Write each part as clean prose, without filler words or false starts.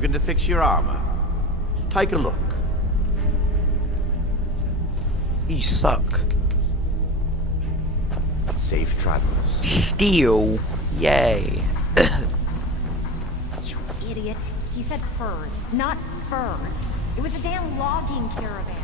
Looking to fix your armor? Take a look. You suck. Safe travels. Steel. Yay. You idiot. He said furs, not furs. It was a damn logging caravan.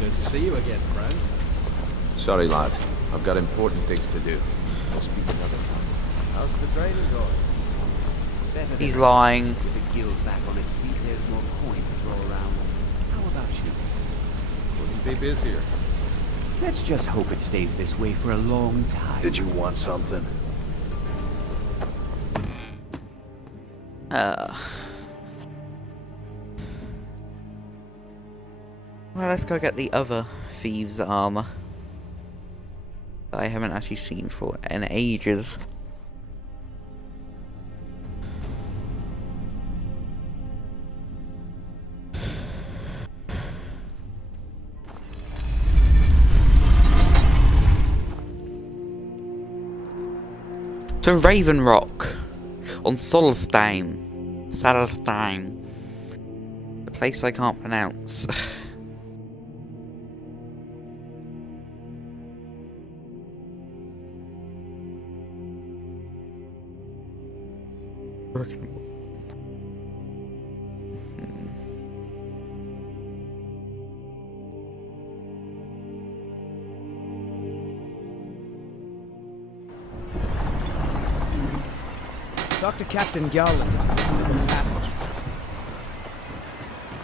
Good to see you again, friend. Sorry, lad. I've got important things to do. We'll speak another time. How's the training going? Better He's than lying. with the guild back on its feet, there's more coin to throw around. How about you? Couldn't be busier. Let's just hope it stays this way for a long time. Did you want something? Well, let's go get the other thieves' armor that I haven't actually seen for in ages. To Raven Rock on Solstein. Salstein. A place I can't pronounce. Talk to Captain Gowland in the passage.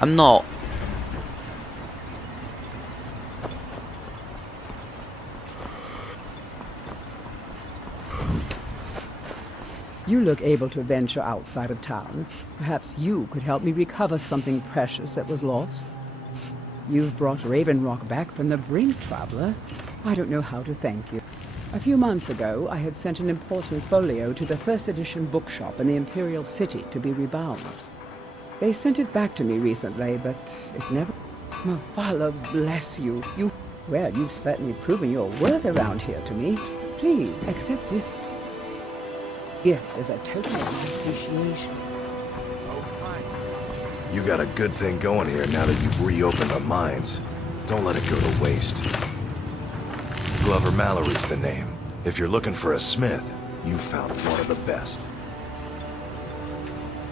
I'm not. You look able to venture outside of town. Perhaps you could help me recover something precious that was lost. You've brought Raven Rock back from the brink, traveler. I don't know how to thank you. A few months ago, I had sent an important folio to the first edition bookshop in the Imperial City to be rebound. They sent it back to me recently, but it never... Mavala bless you. Well, you've certainly proven your worth around here to me. Please, accept this gift as a token of my appreciation. You got a good thing going here now that you've reopened the mines. Don't let it go to waste. Glover Mallory's the name. If you're looking for a smith, you found one of the best.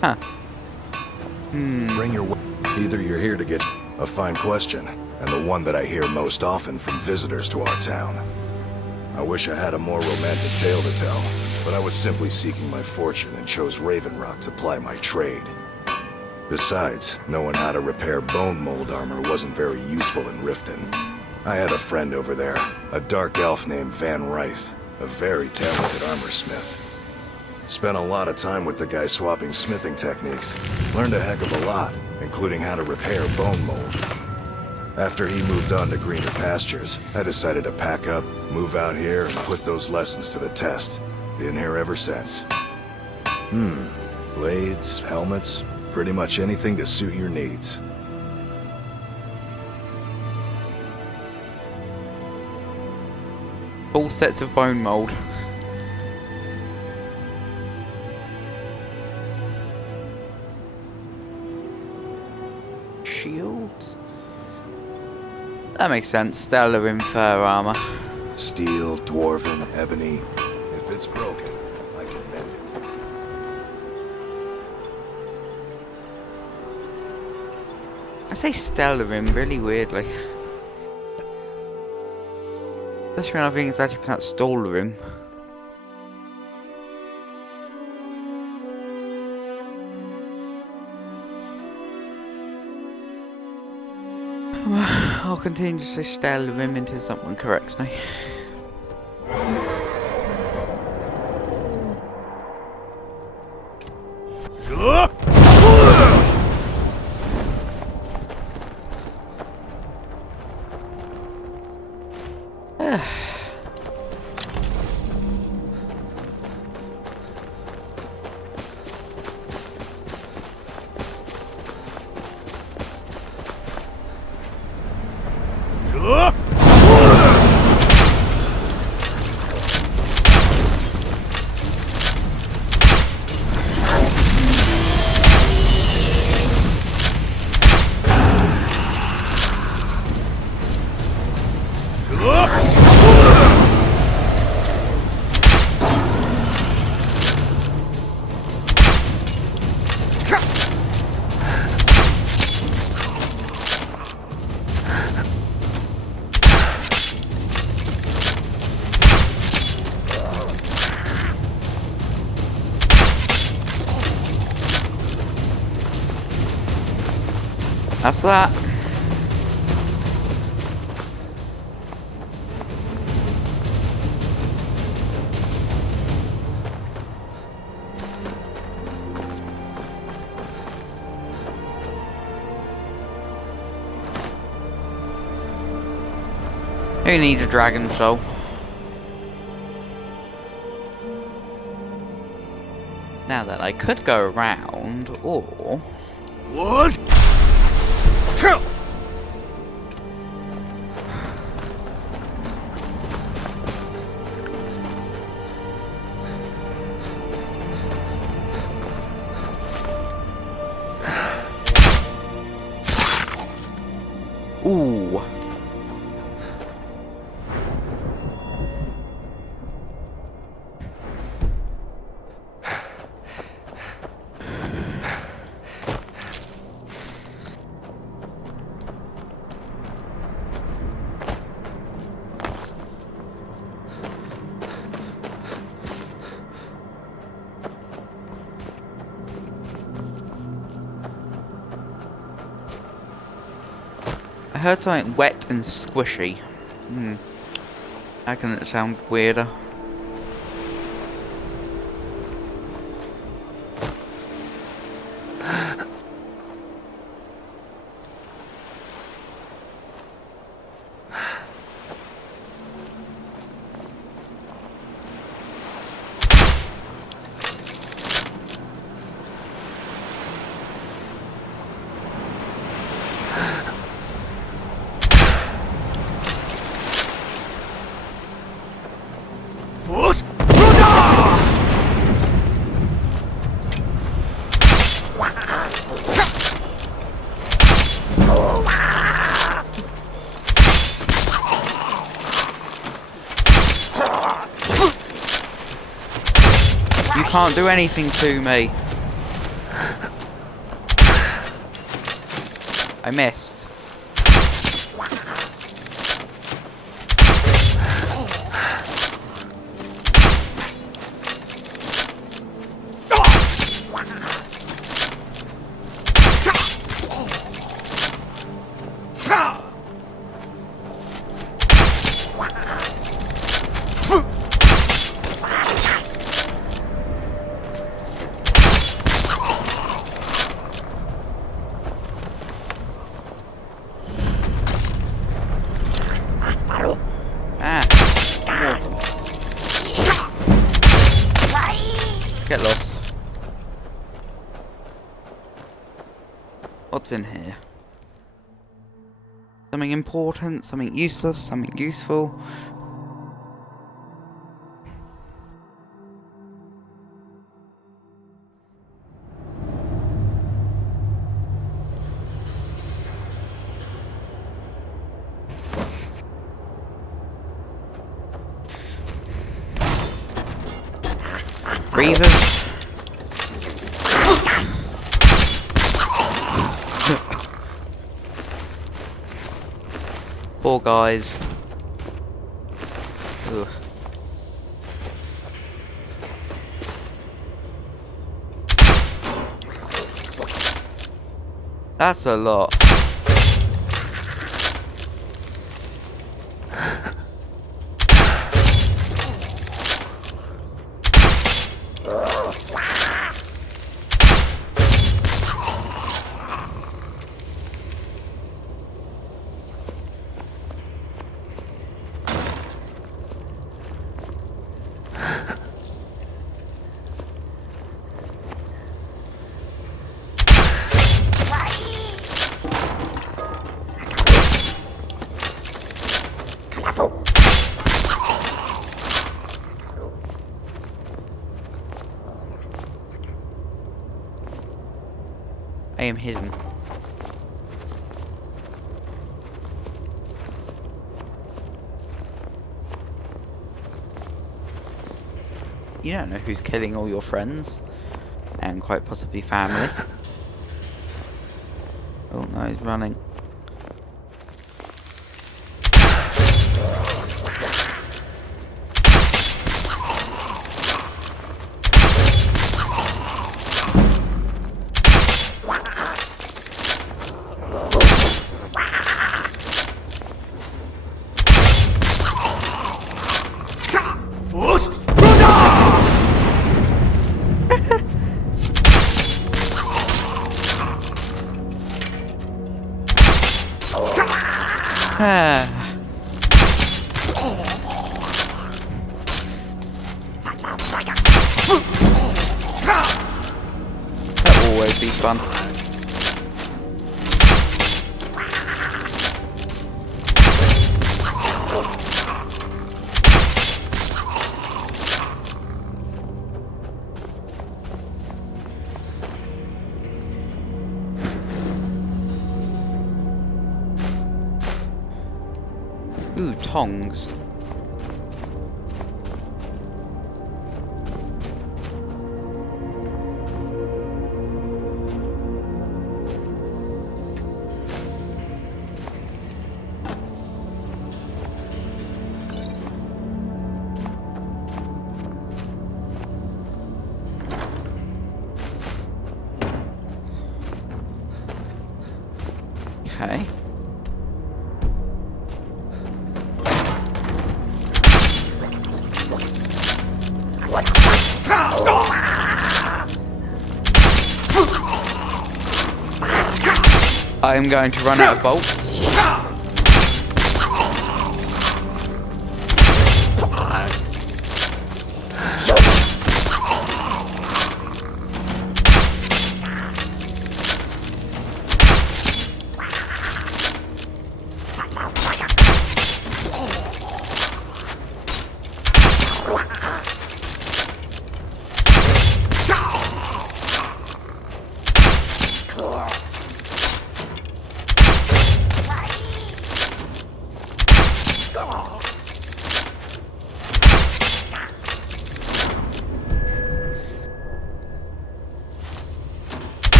Huh. Bring your... Either you're here to get... A fine question, and the one that I hear most often from visitors to our town. I wish I had a more romantic tale to tell, but I was simply seeking my fortune and chose Raven Rock to ply my trade. Besides, knowing how to repair bone mold armor wasn't very useful in Riften. I had a friend over there, a dark elf named Van Ryth, a very talented armorsmith. Spent a lot of time with the guy swapping smithing techniques. Learned a heck of a lot, including how to repair bone mold. After he moved on to greener pastures, I decided to pack up, move out here, and put those lessons to the test. Been here ever since. Blades, helmets, pretty much anything to suit your needs. Full sets of bone mold. Shields? That makes sense. Stellar in fur armor. Steel, dwarven, ebony. If it's broken, I can mend it. I say stellar in really weirdly. Especially when I think it's actually pronounced Stolarim. I'll continue to say Stolarim until someone corrects me. That's that. Who needs a dragon soul? Now that I could go around, or... What? Ooh. I heard something wet and squishy. How can it sound weirder? You can't do anything to me. I missed. Get lost. What's in here? Something important, something useless, something useful. Reavers. Poor guys. Ugh. That's a lot. I am hidden. You don't know who's killing all your friends, and quite possibly family. Oh no, he's running. That'll always be fun. Ooh, tongs. Okay. I'm going to run out of bolts.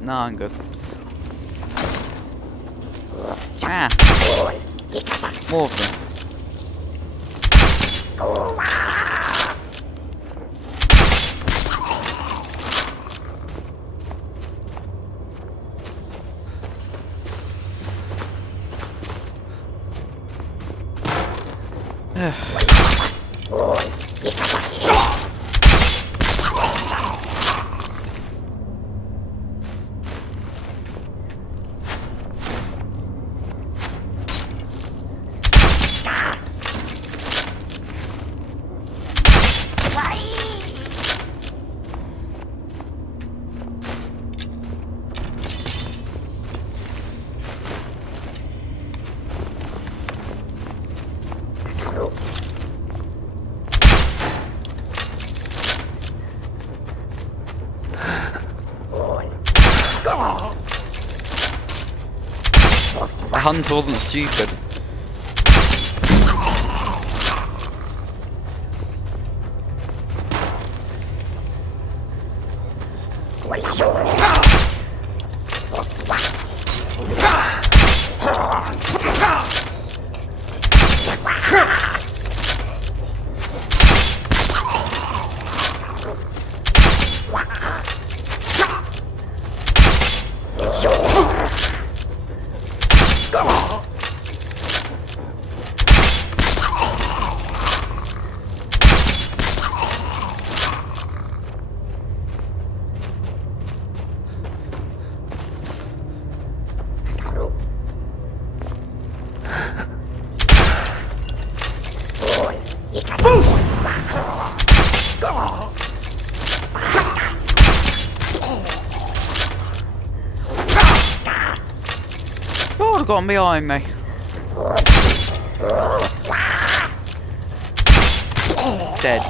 No, I'm good. Ah! More of them. The hunt wasn't stupid. God, got behind me. Dead.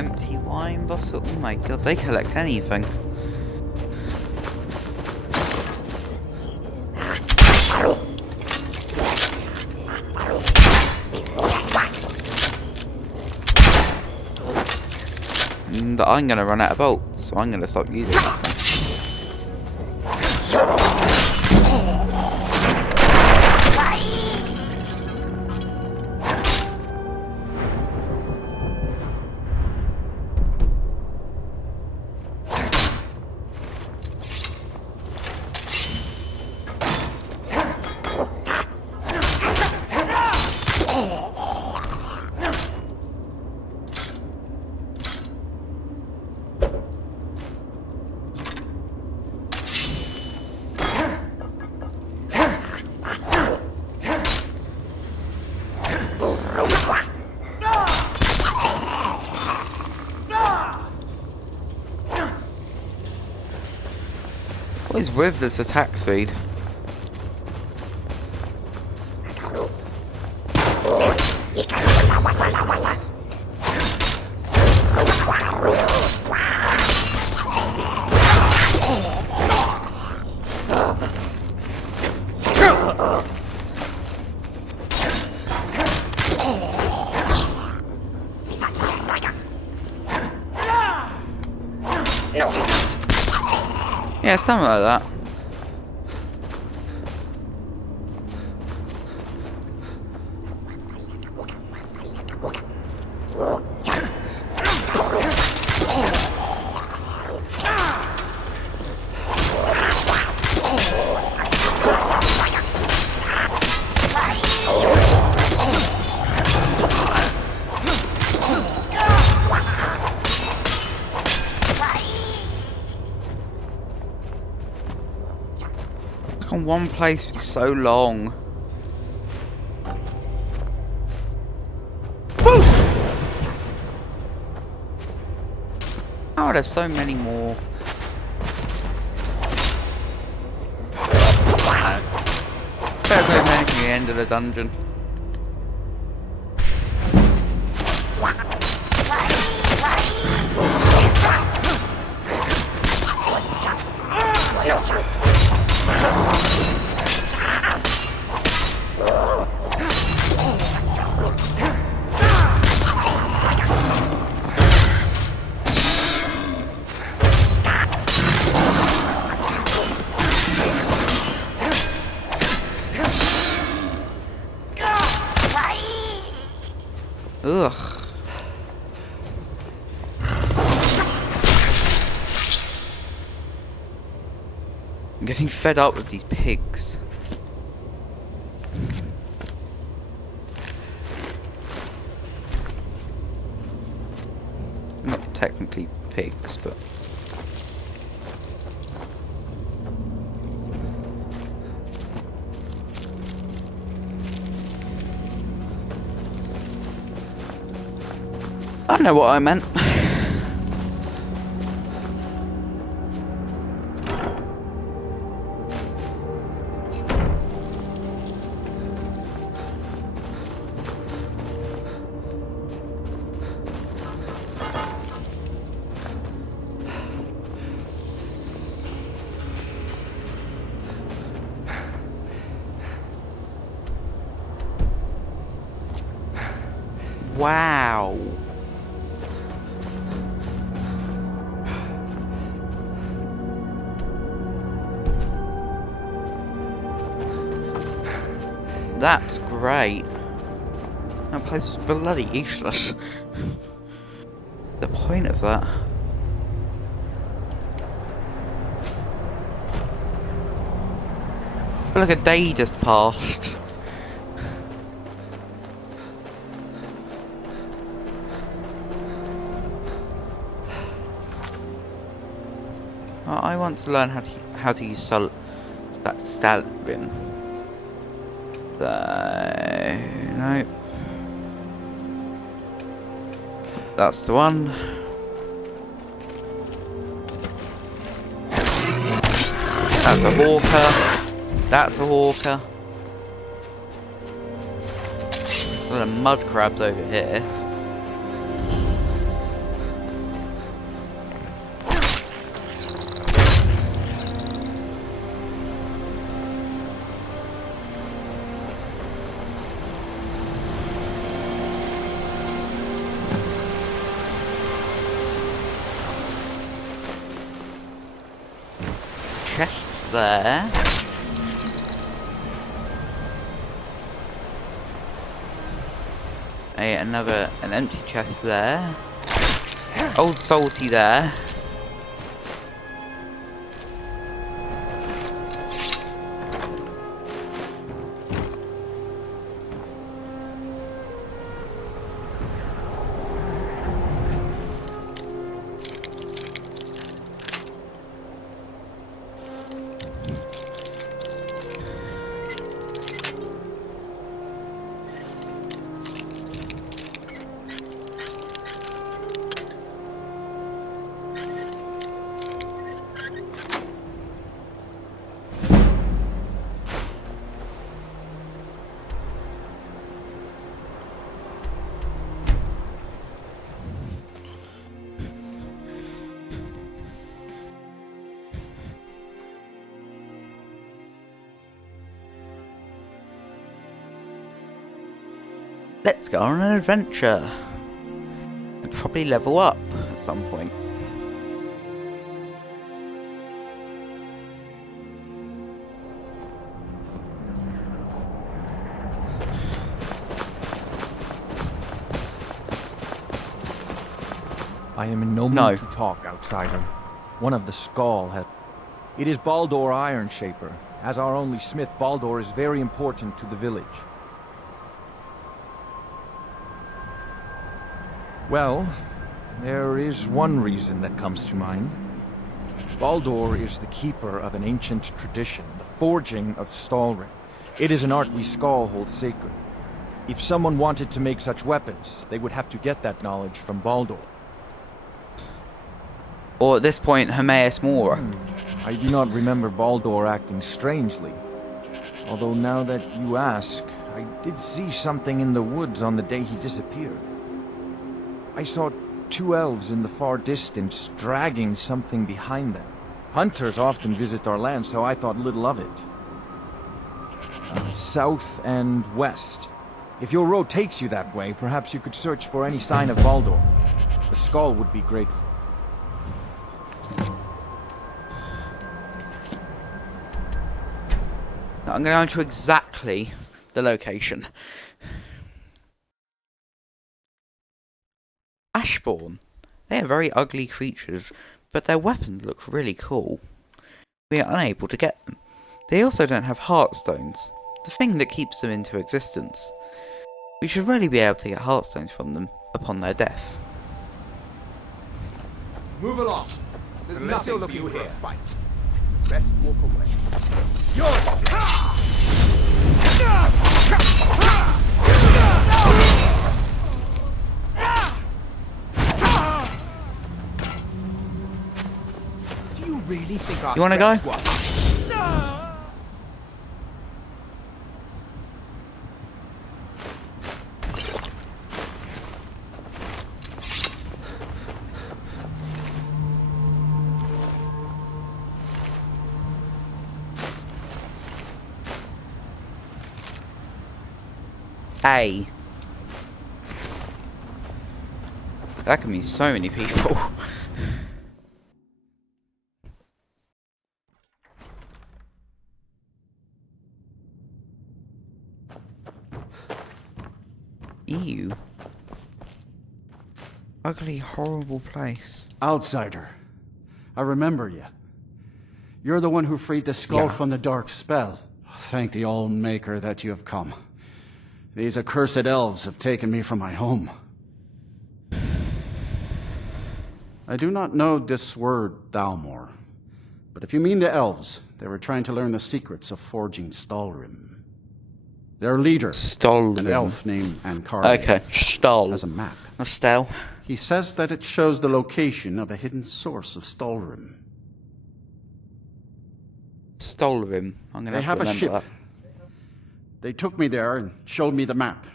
empty wine bottle. Oh my god, they collect anything. And I'm gonna run out of bolts, so I'm gonna stop using it. What is with this attack speed? Yeah, something like that. On one place for so long. Oh, there's so many more. Better go manage the end of the dungeon. Ugh. I'm getting fed up with these pigs. Not technically pigs, but... I know what I meant. Wow. That's great. That place is bloody useless. The point of that. I feel like a day just passed. I want to learn how to use Skyrim. So no, that's the one. That's a hawker. That's a hawker. A lot of mud crabs over here. chest there. An empty chest there. Old salty there. Let's go on an adventure. And probably level up at some point. I am in no mood to talk, outsider. One of the Skull had... It is Baldur Iron Shaper. As our only smith, Baldur is very important to the village. Well, there is one reason that comes to mind. Baldur is the keeper of an ancient tradition, the forging of Stalrim. It is an art we Skull hold sacred. If someone wanted to make such weapons, they would have to get that knowledge from Baldur. Or at this point, Hermaeus Mora. I do not remember Baldur acting strangely. Although now that you ask, I did see something in the woods on the day he disappeared. I saw two elves in the far distance dragging something behind them. Hunters often visit our land, so I thought little of it. South and west. If your road takes you that way, perhaps you could search for any sign of Baldur. The Skull would be grateful. I'm going to exactly the location. Ashbourne. They are very ugly creatures, but their weapons look really cool. We are unable to get them. They also don't have heartstones, the thing that keeps them into existence. We should really be able to get heartstones from them upon their death. Move along. There's Unless you're nothing looking for you for a here. fight, best walk away. Do you really think our You wanna go? threats was- A. That can mean so many people. Ew. Ugly, horrible place. Outsider. I remember you. You're the one who freed the skull from the dark spell. Thank the All-Maker that you have come. These accursed elves have taken me from my home. I do not know this word, Thalmor. But if you mean the elves, they were trying to learn the secrets of forging Stalrim. Their leader, an elf named Ankar, Okay, Stall. has a map. Not Stal. He says that it shows the location of a hidden source of Stalrim. Stalrim. I'm gonna They have to a remember ship. that. They took me there and showed me the map.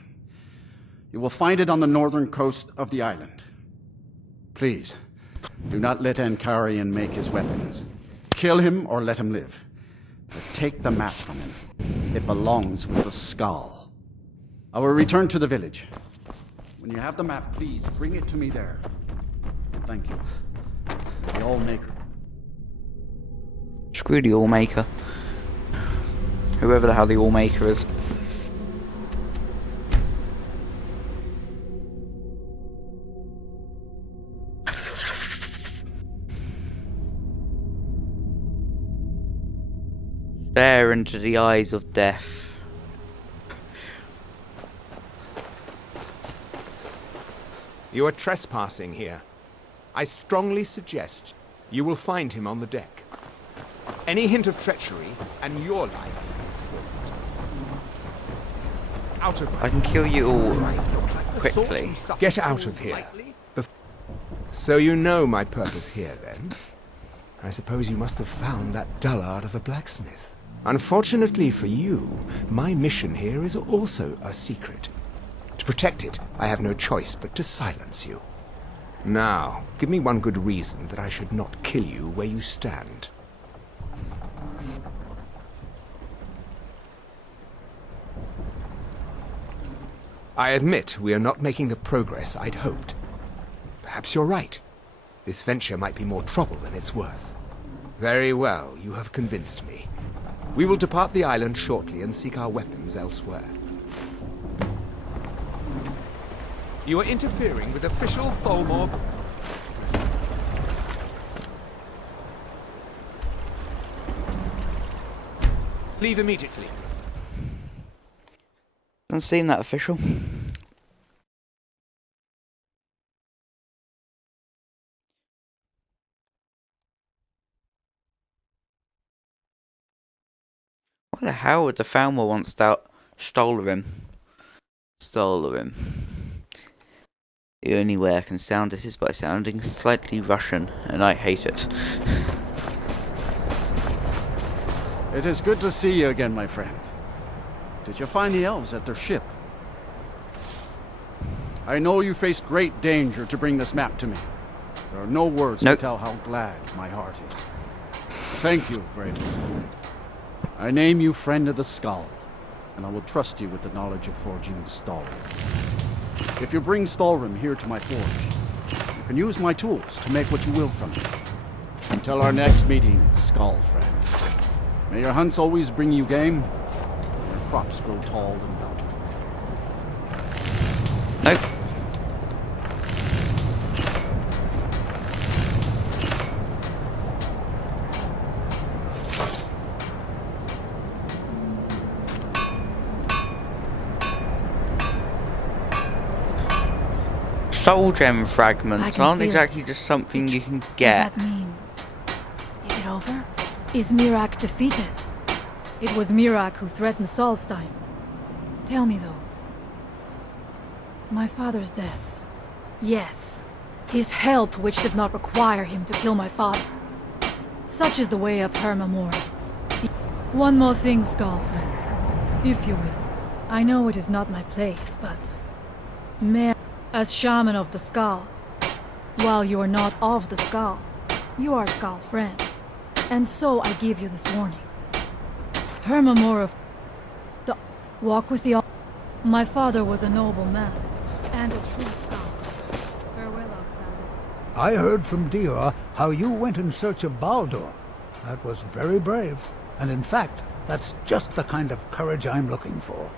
You will find it on the northern coast of the island. Please, do not let Ankarian make his weapons. Kill him or let him live. But take the map from him. It belongs with the skull. I will return to the village. When you have the map, please bring it to me there. Thank you. The All-Maker. Screw the Allmaker. Whoever the hell the Allmaker is. Stare into the eyes of death. You are trespassing here. I strongly suggest you will find him on the deck. Any hint of treachery, and your life is forfeit. Out of my I can kill you all like the sort quickly. who suffers Get out of here. Lightly? So you know my purpose here, then? I suppose you must have found that dullard of a blacksmith. Unfortunately for you, my mission here is also a secret. To protect it, I have no choice but to silence you. Now, give me one good reason that I should not kill you where you stand. I admit we are not making the progress I'd hoped. Perhaps you're right. This venture might be more trouble than it's worth. Very well, you have convinced me. We will depart the island shortly and seek our weapons elsewhere. You are interfering with official Tholmor... Leave immediately. Doesn't seem that official. What the hell would the Thalmor want stole him? Stole him. The only way I can sound this is by sounding slightly Russian, and I hate it. It is good to see you again, my friend. Did you find the elves at their ship? I know you faced great danger to bring this map to me. There are no words to tell how glad my heart is. Thank you, brave one. I name you Friend of the Skull, and I will trust you with the knowledge of forging the Stalrim. If you bring Stalrim here to my forge, you can use my tools to make what you will from it. Until our next meeting, Skull Friend. May your hunts always bring you game, and your crops grow tall and bountiful. Nope. Soul gem fragments aren't exactly just something you can get. What does that mean? Is it over? Is Mirak defeated? It was Mirak who threatened Solstein. Tell me though. My father's death. Yes. His help which did not require him to kill my father. Such is the way of Hermamor. One more thing, Skullfriend. If you will. I know it is not my place, but... As shaman of the skull, while you are not of the skull, you are Skull Friend. And so I give you this warning. Hermamor of the walk with the My father was a noble man, and a true skull. Farewell, outsider. I heard from Dior how you went in search of Baldur. That was very brave, and in fact, that's just the kind of courage I'm looking for.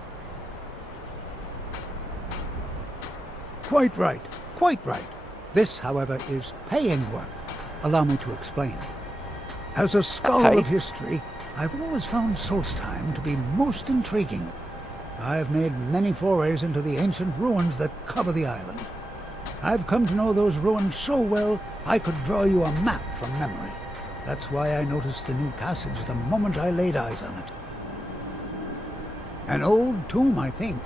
Quite right, quite right. This, however, is paying work. Allow me to explain. As a scholar of history, I've always found Solstheim to be most intriguing. I've made many forays into the ancient ruins that cover the island. I've come to know those ruins so well, I could draw you a map from memory. That's why I noticed the new passage the moment I laid eyes on it. An old tomb, I think.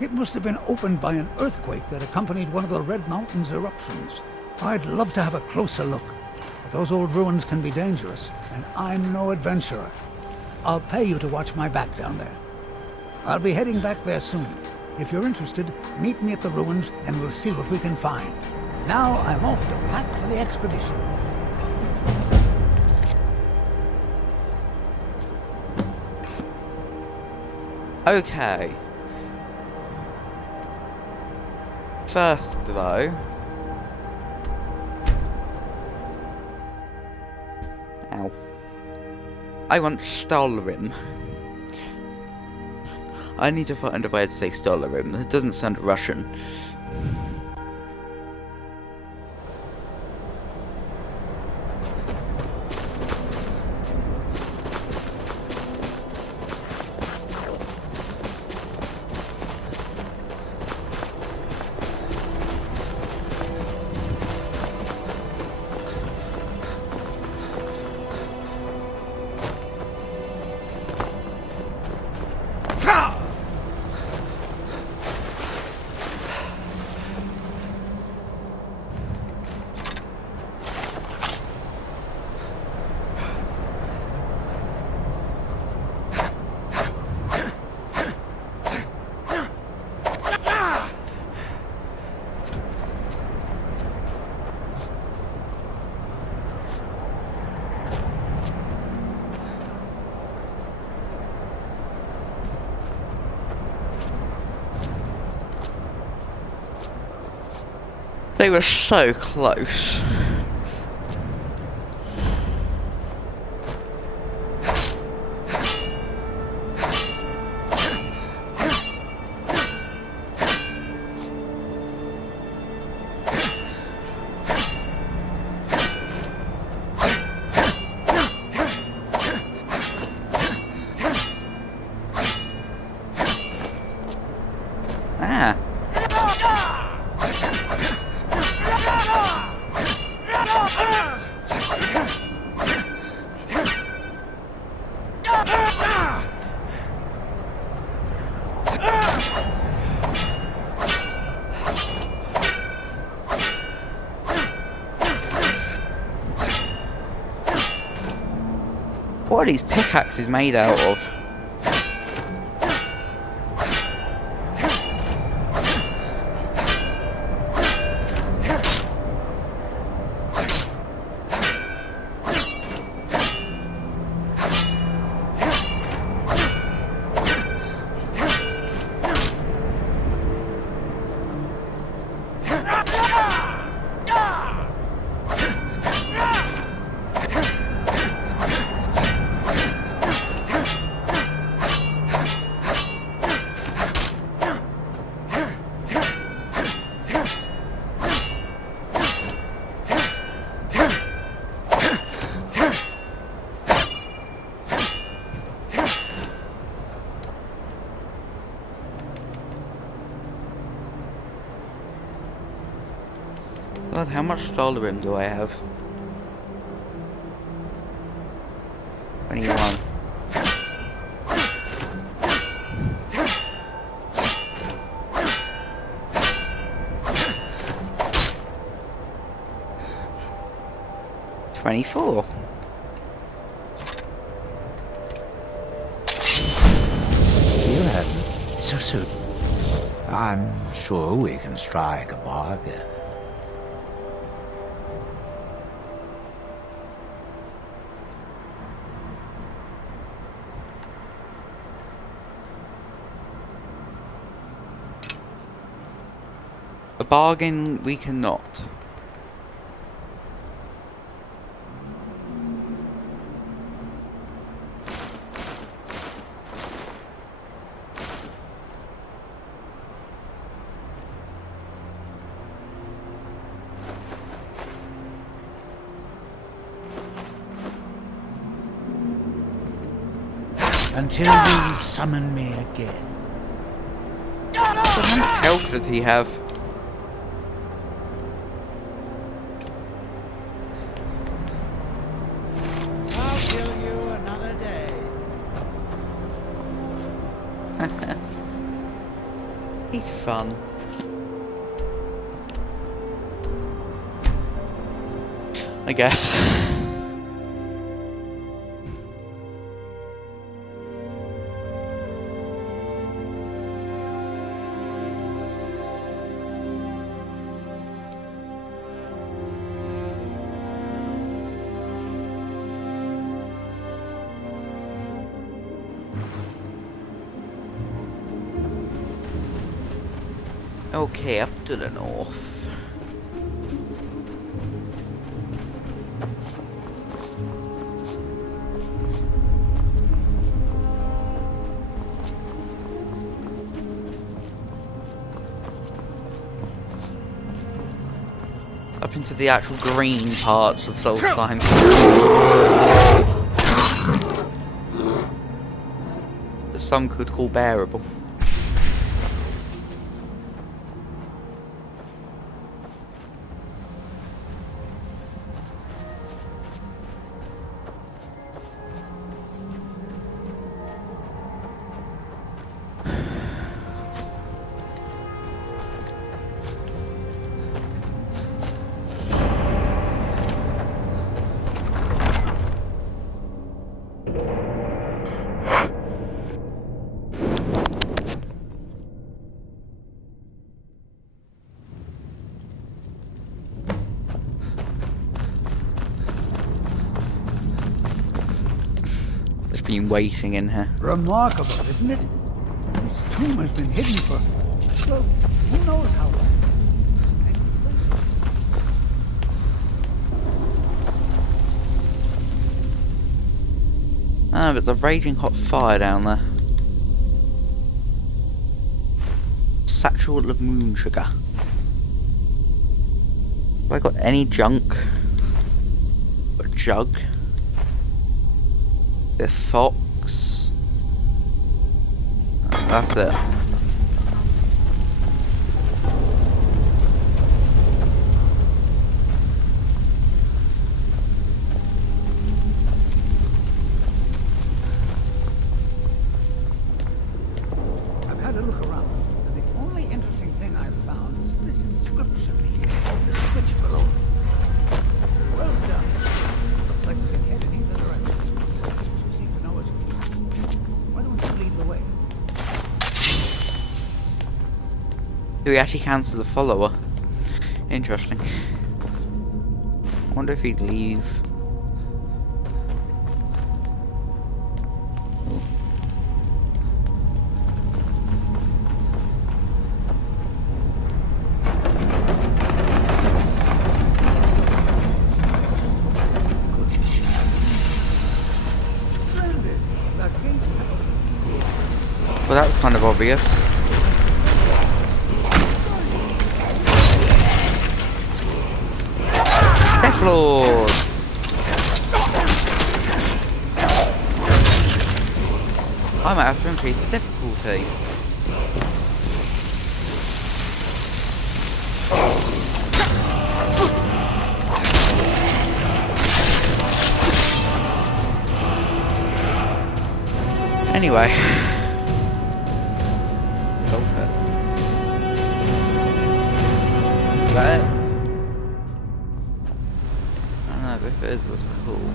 It must have been opened by an earthquake that accompanied one of the Red Mountain's eruptions. I'd love to have a closer look, but those old ruins can be dangerous, and I'm no adventurer. I'll pay you to watch my back down there. I'll be heading back there soon. If you're interested, meet me at the ruins and we'll see what we can find. Now I'm off to pack for the expedition. Okay. First, though... Ow. I want Skyrim. I need to find a way to say Skyrim. It doesn't sound Russian. They were so close. Ah. What are these pickaxes made out of? God, how much Skyrim do I have? 21. $24. You haven't. So soon. I'm sure we can strike a bargain. A bargain we cannot. Until you summon me again. What kind of health does he have? I'll kill you another day. He's fun. I guess. Okay, up to the north. up into the actual green parts of Solstheim. That some could call bearable. Been waiting in here. Remarkable, isn't it? This tomb has been hidden for, well, who knows how long. Ah, but the raging hot fire down there. Satchel of moon sugar. Have I got any junk? A jug? The fox. That's it. I've had a look around, and the only interesting thing I've found is this inscription here, the switch below. Well done. Looks like we can head in either direction. You seem to know it. Why don't you lead the way? Do he actually counts as a follower? Interesting. I wonder if he'd leave. Well, that was kind of obvious. Death Lord! I might have to increase the difficulty. Anyway. Is that it? I don't know, but if it is, that's cool.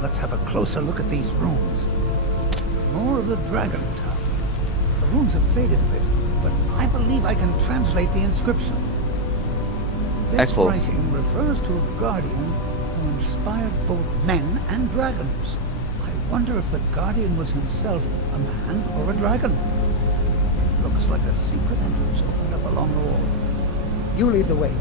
Let's have a closer look at these runes. More of the Dragon Town. The runes have faded a bit, but I believe I can translate the inscription. This writing refers to a guardian who inspired both men and dragons. I wonder if the guardian was himself a man or a dragon. It looks like a secret entrance opened up along the wall. You lead the way.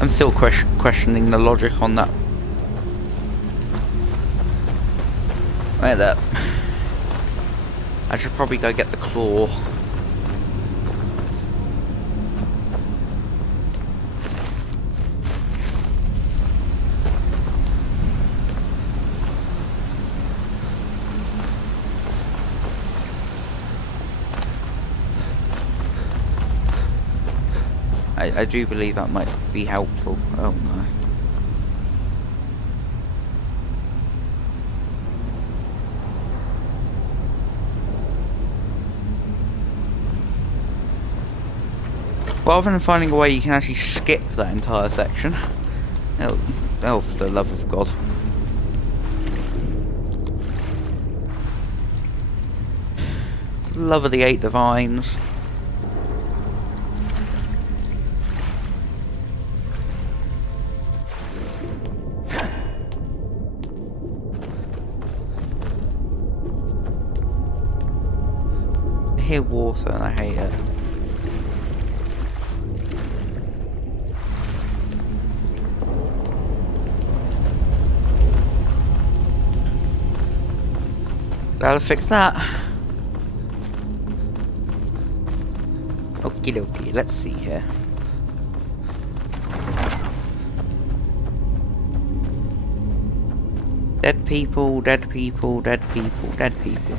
I'm still questioning the logic on that. Like that. I should probably go get the claw. I do believe that might be helpful. Oh no. Rather than finding a way you can actually skip that entire section. Oh, for the love of God. For the love of the 8 divines. hear water and I hate it. Gotta fix that. Okie dokie, let's see here. Dead people, dead people, dead people, dead people.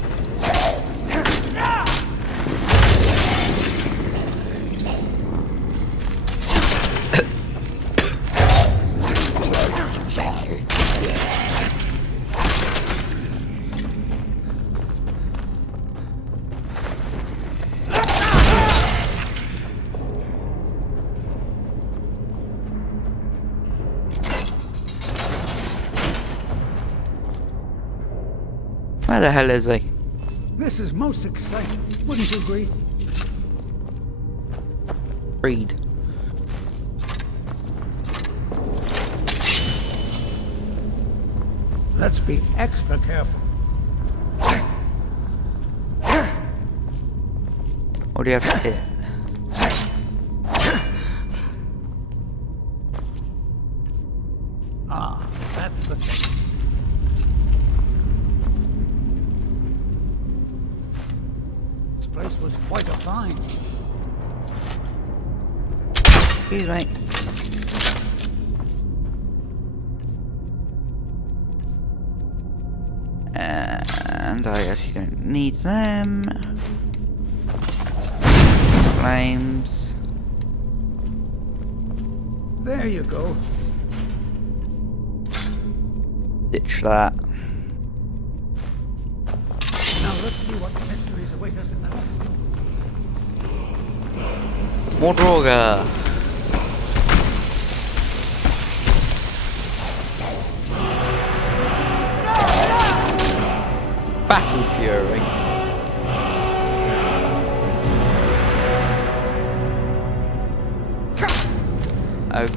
Where the hell is he? This is most exciting, wouldn't you agree? Read. Let's be extra careful. What do you have to hit? Ah, that's the thing. This place was quite a find. Excuse me. And I actually don't need them. Flames. There you go. Ditch that. Now let's see what mysteries await us in the next one. More Droga. Battle Fury. Okay.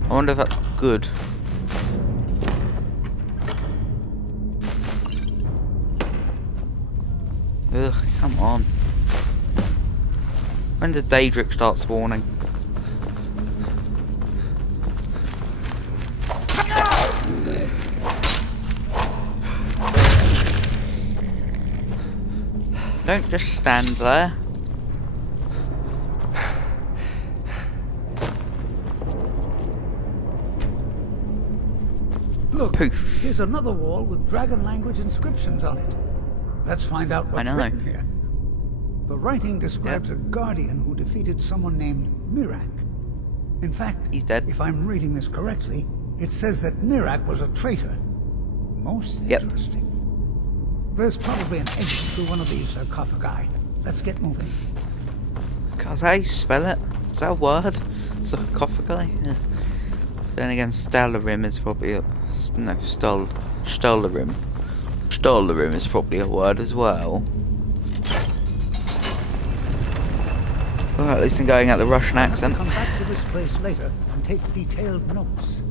I wonder if that's good. Ugh, come on. When did Daedric start spawning? Don't just stand there. Look, Poof. here's another wall with dragon language inscriptions on it. Let's find out what's written here. The writing describes a guardian who defeated someone named Mirak. In fact, he's dead. If I'm reading this correctly, it says that Mirak was a traitor. Most interesting. There's probably an exit through one of these sarcophagi. Let's get moving. Cause how you spell it? Is that a word? Sarcophagi? Yeah. Then again, Stellarim is probably a... No, Stellarim. Stellarim is probably a word as well. Well, at least I'm going at the Russian accent. Come back to this place later and take detailed notes.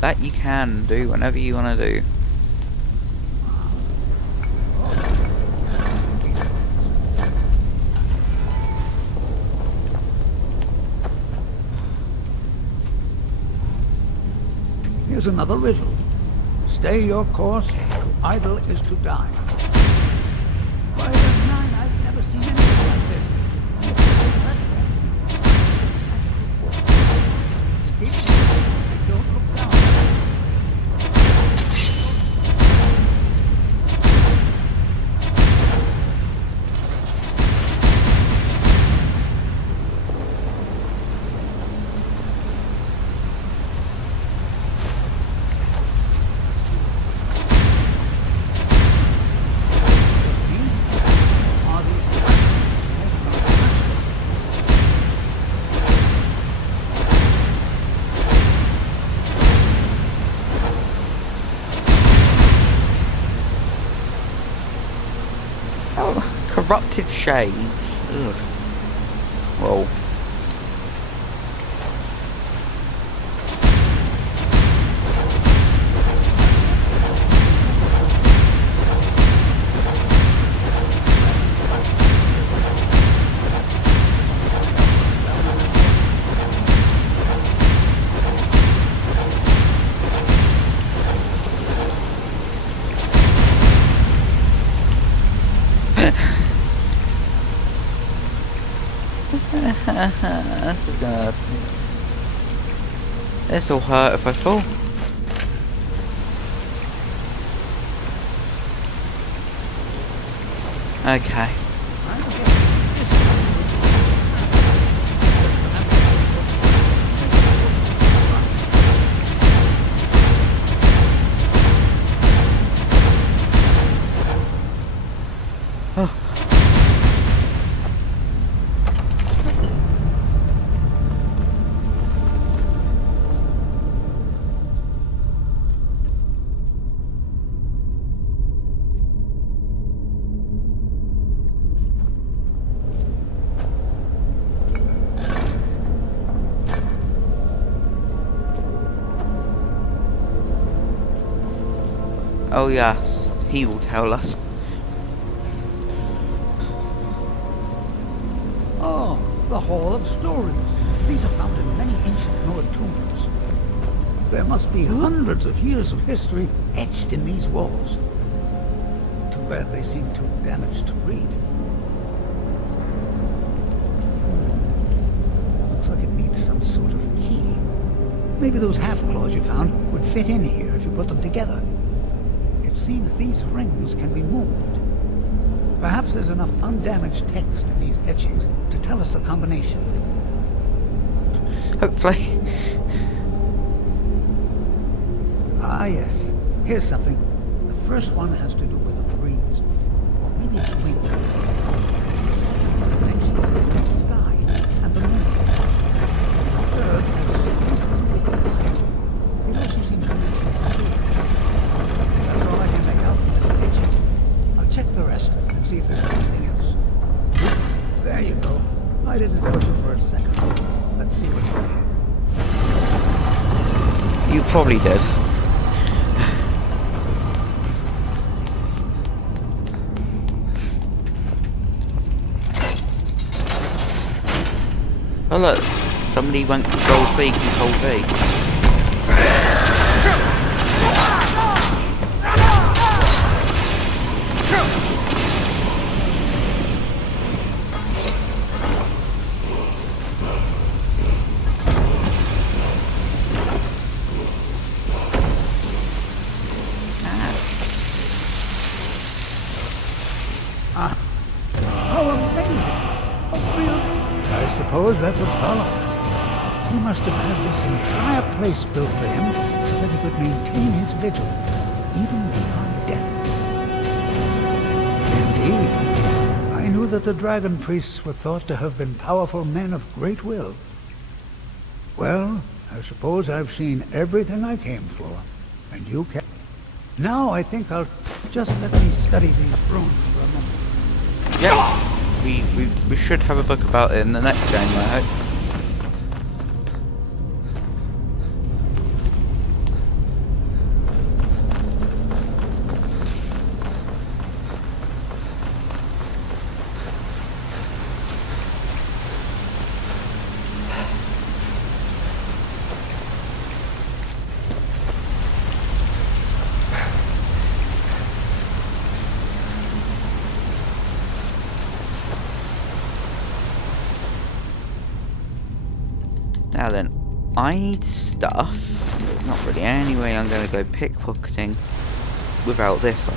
That you can do whenever you want to do. Here's another riddle. Stay your course, to idle is to die. By the nine, I've never seen anything like this. Don't look down. Corrupted shades. Ugh. Whoa. This is gonna... This'll hurt if I fall. Okay. Oh yes, he will tell us. Oh, the Hall of Stories. These are found in many ancient North tombs. There must be hundreds of years of history etched in these walls. Too bad they seem too damaged to read. Looks like it needs some sort of key. Maybe those half-claws you found would fit in here if you put them together. It seems these rings can be moved. Perhaps there's enough undamaged text in these etchings to tell us the combination. Hopefully. Ah, yes. Here's something. The first one has to do with a breeze. Or maybe it's wind. The second one mentions the night sky and the moon. The third has something to do with fire. It also seems to mention scale. That's all I can make out from this picture. I'll check the rest and see if there's anything else. There you go. I didn't doubt you for a second. Let's see what's ahead. You probably did. Oh look, somebody went Control C, Control V. How amazing! Oh, really? I suppose that was Valak. He must have had this entire place built for him so that he could maintain his vigil, even beyond death. Indeed. I knew that the dragon priests were thought to have been powerful men of great will. Well, I suppose I've seen everything I came for, and you can. Now I think I'll just let me study these runes for a moment. Yeah, we should have a book about it in the next game, I hope. Now then, I need stuff. Not really any way I'm going to go pickpocketing without this on.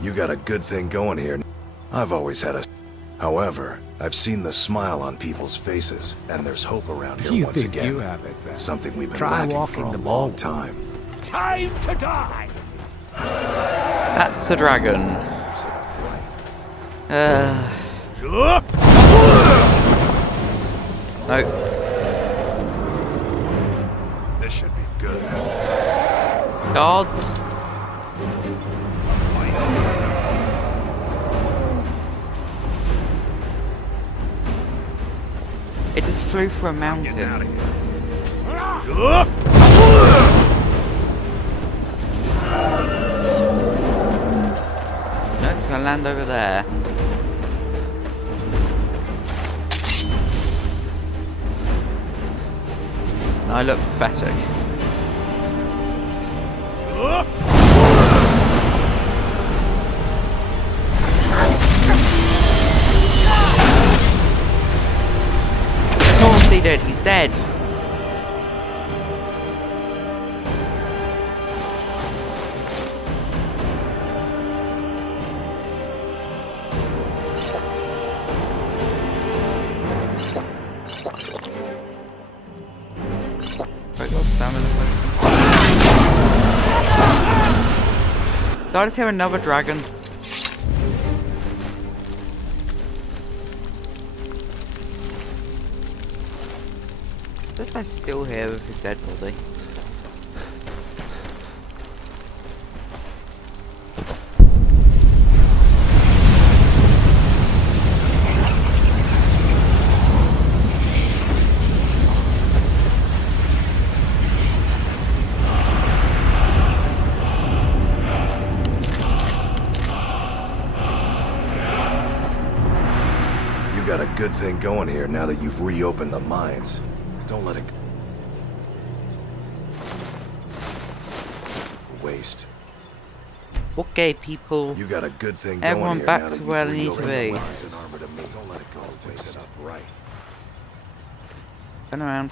You got a good thing going here. I've always had a... However, I've seen the smile on people's faces, and there's hope around here You once think again. you have it, then? Something we've been Try lacking walking for a the long ball. time. Time to die! That's a dragon. No. This should be good. Guards. It just flew through a mountain. No, it's gonna land over there. I look pathetic. Of course he did, he's dead. Wait, got stamina. Did I just hear another dragon? This guy's still here with his dead body. You got a good thing going here now that you've reopened the mines. Don't let it... waste. Okay, people. You got a good thing going Everyone here back now that to you've where they need to reopened the be. mines. Don't let it go to waste. It up right. Turn around.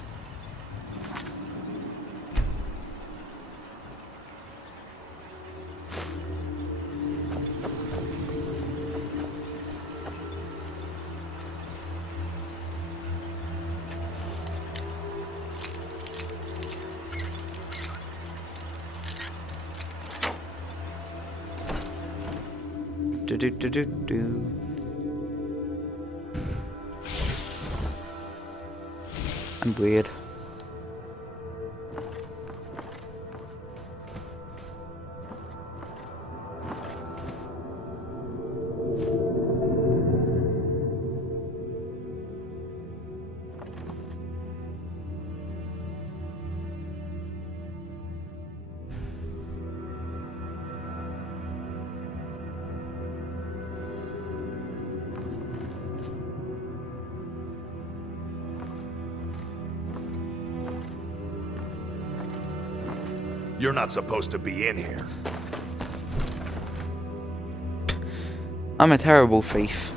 Do do do do do. I'm weird. You're not supposed to be in here. I'm a terrible thief.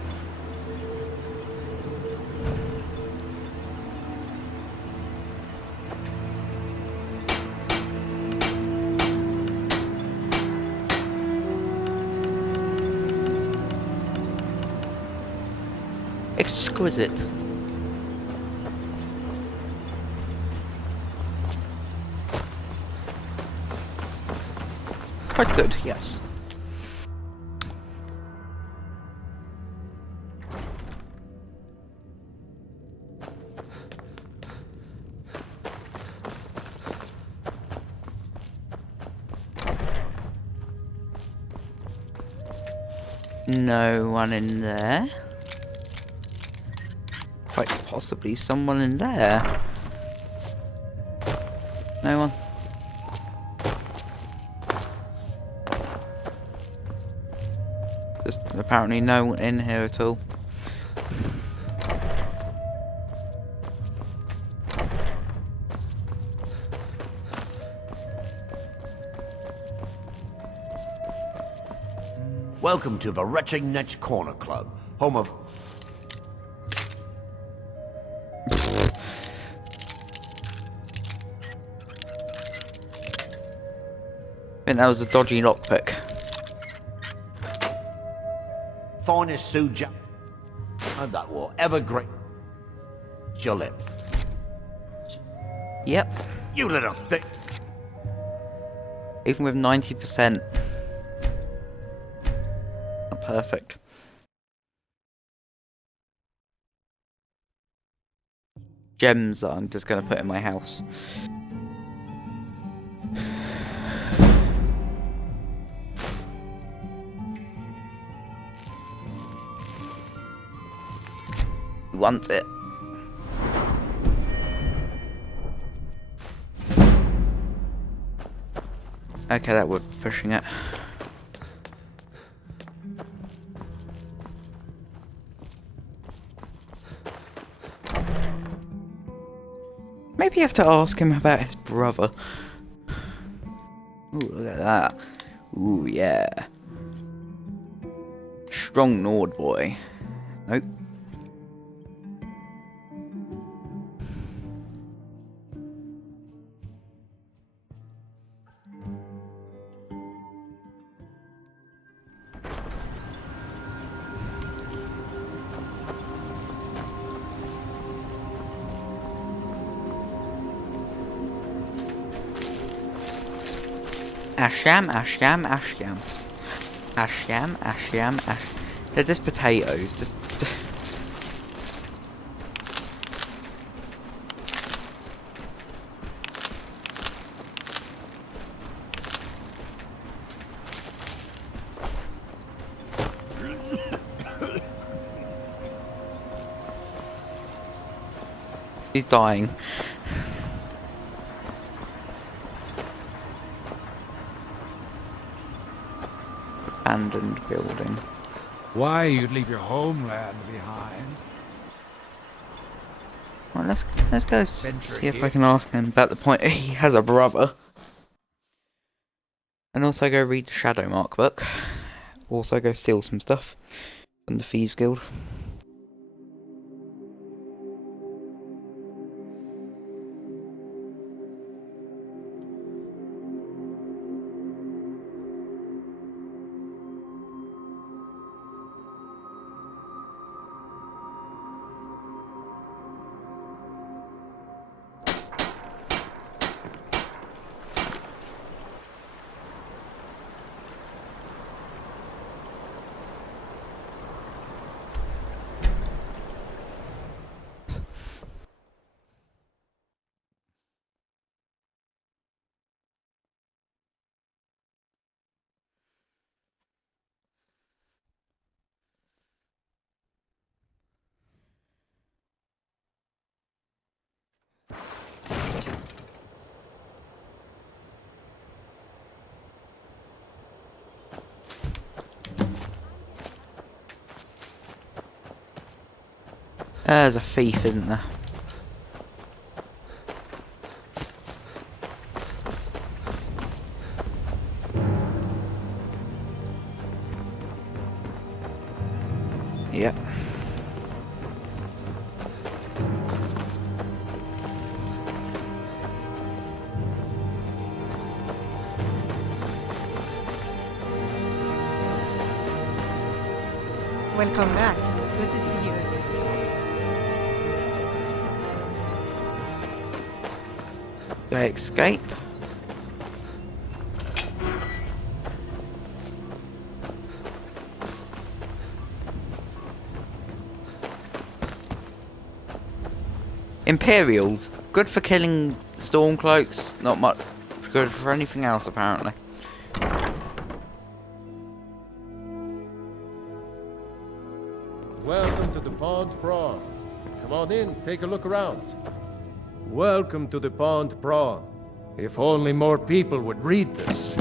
Exquisite. Quite good, yes. No one in there. Quite possibly someone in there. No one. There's apparently no one in here at all. Welcome to the Retching Netch Corner Club, home of... I think that was a dodgy lockpick. finest suja that will ever grace your lip. Yep. You little thick. Even with 90%. Not perfect. Gems that I'm just going to put in my house. Want it. Okay, that would be pushing it. Maybe you have to ask him about his brother. Ooh, look at that. Ooh, yeah. Strong Nord boy. Nope. Asham, asham, asham. Asham, asham, ash. They're just potatoes. Just. He's dying. Abandoned building. Why you'd leave your homeland behind? Well, let's go see if I can ask him about the point he has a brother. And also go read the Shadow Mark book. Also go steal some stuff from the Thieves Guild. There's a thief, isn't there? Yep. Welcome back. Good to see you again. Do I escape? Imperials. Good for killing Stormcloaks. Not much good for anything else, apparently. Welcome to the Pond Prawn. Come on in, take a look around. Welcome to the Pond Prawn. If only more people would read this,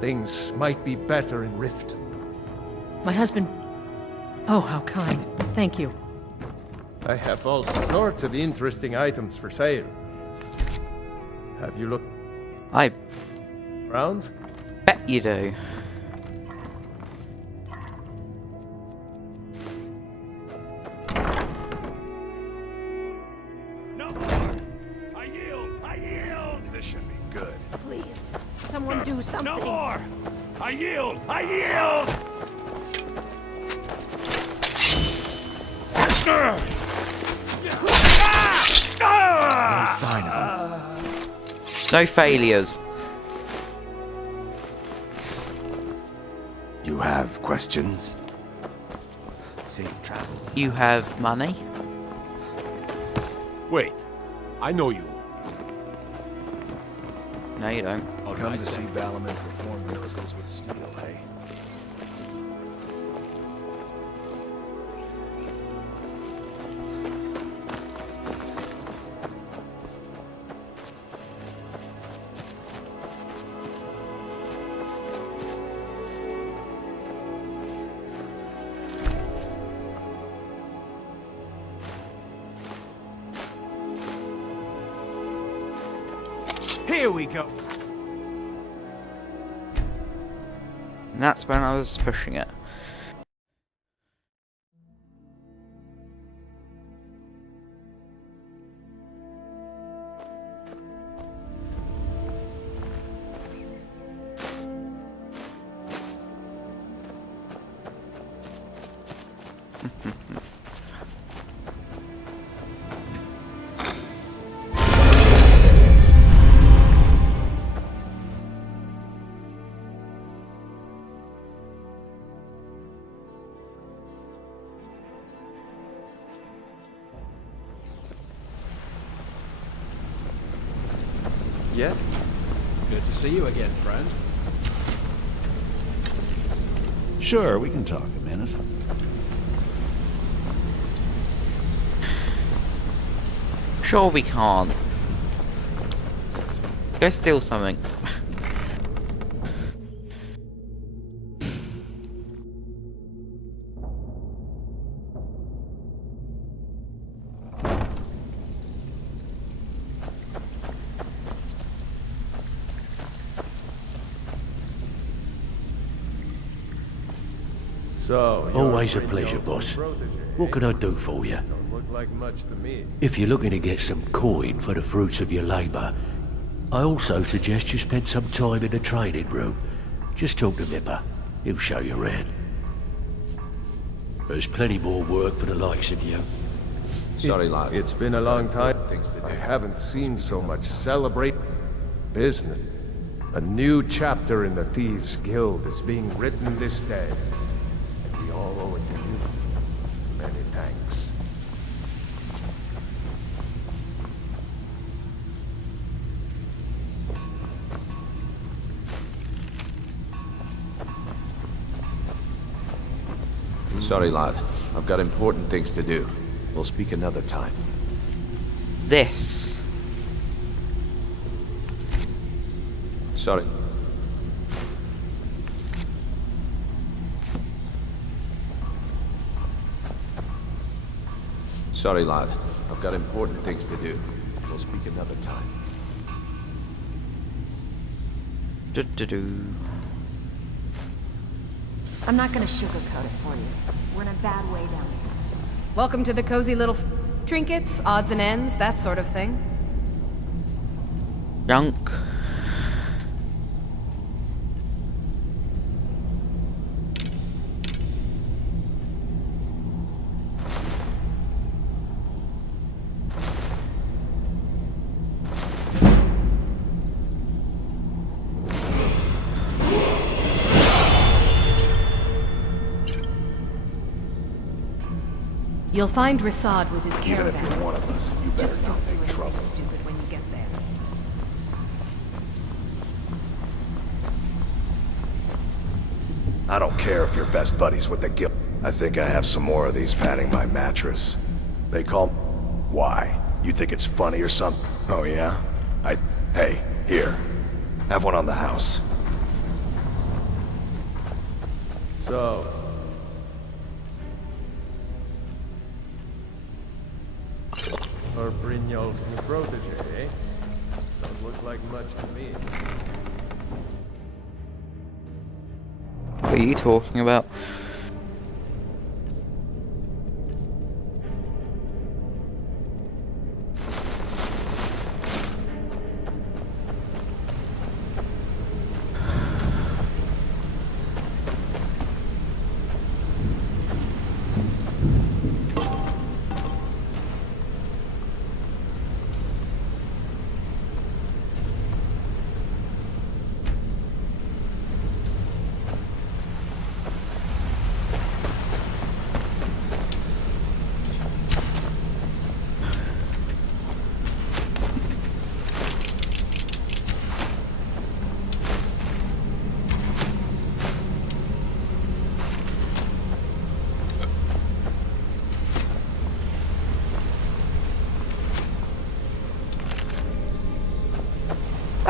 things might be better in Riften. My husband... Oh, how kind. Thank you. I have all sorts of interesting items for sale. Have you looked around? Bet you do. No more! I yield! I yield! This should be good. Please, someone do something. No more! I yield! I yield! No failures. You have questions? Safe travel. You have money? Wait, I know you. No, you don't. Come to see Balaman perform miracles with steel, hey? Here we go. And that's when I was pushing it. Yet? Good to see you again, friend. Sure, we can talk a minute. Sure we can't. Go steal something. So, Always a pleasure, boss. What can I do for you? don't look like much to me. If you're looking to get some coin for the fruits of your labour, I also suggest you spend some time in the training room. Just talk to Mipper. He'll show you around. There's plenty more work for the likes of you. Sorry, lad. It's been a long time. Things to do. I haven't seen so much celebrate business. A new chapter in the Thieves' Guild is being written this day. And we all owe it to you. Many thanks. Sorry, lad. I've got important things to do. We'll speak another time. This. Sorry. Sorry, lad. I've got important things to do. We'll speak another time. Do-do-do. I'm not gonna sugarcoat it for you. We're in a bad way down here. Welcome to the cozy little trinkets, odds and ends, that sort of thing. Junk. You'll find Rasad with his Even if caravan. you're one of us, you better Just not don't do make anything trouble. stupid when you get there. I don't care if you're best buddies with the guild. I think I have some more of these padding my mattress. They call... Why? You think it's funny or something? Oh yeah? Hey, here. Have one on the house. So... Or Brynjolf's new protege, eh? Don't look like much to me. What are you talking about?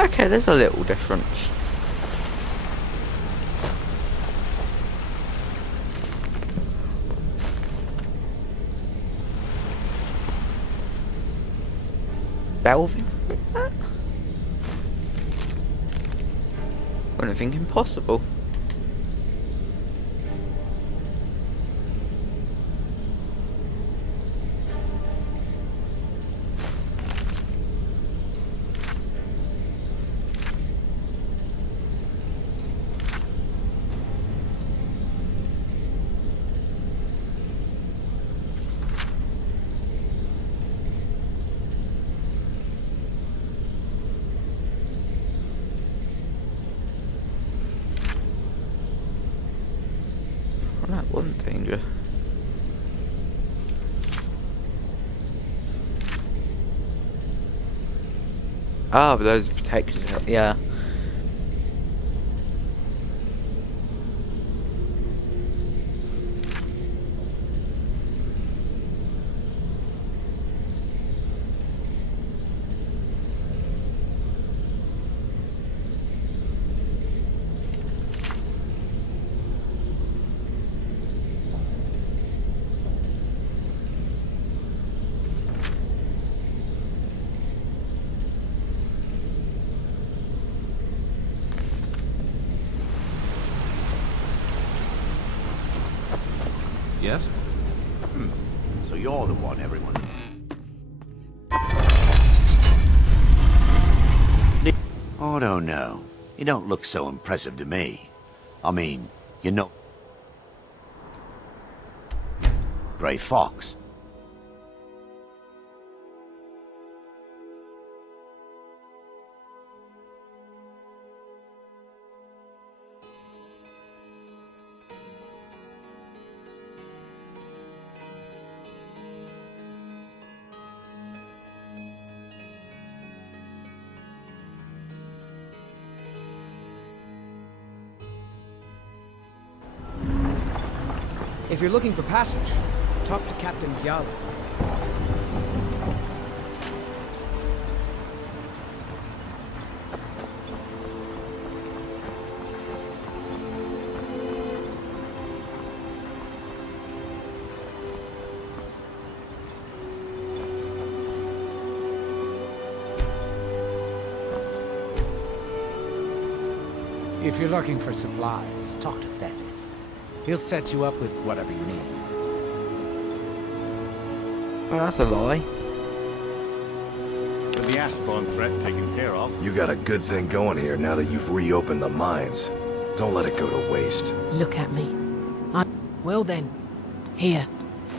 Okay, there's a little difference. Delving? Wouldn't think impossible. Well, that wasn't danger. Ah, but those protected, yeah. Yes? So you're the one everyone... I don't know. You don't look so impressive to me. I mean, you know... Grey Fox. If you're looking for passage, talk to Captain Gyala. If you're looking for supplies, talk to Fettis. He'll set you up with whatever you need. Well, that's a lie. With the Asphon threat taken care of. You got a good thing going here now that you've reopened the mines. Don't let it go to waste. Look at me. Well then, here.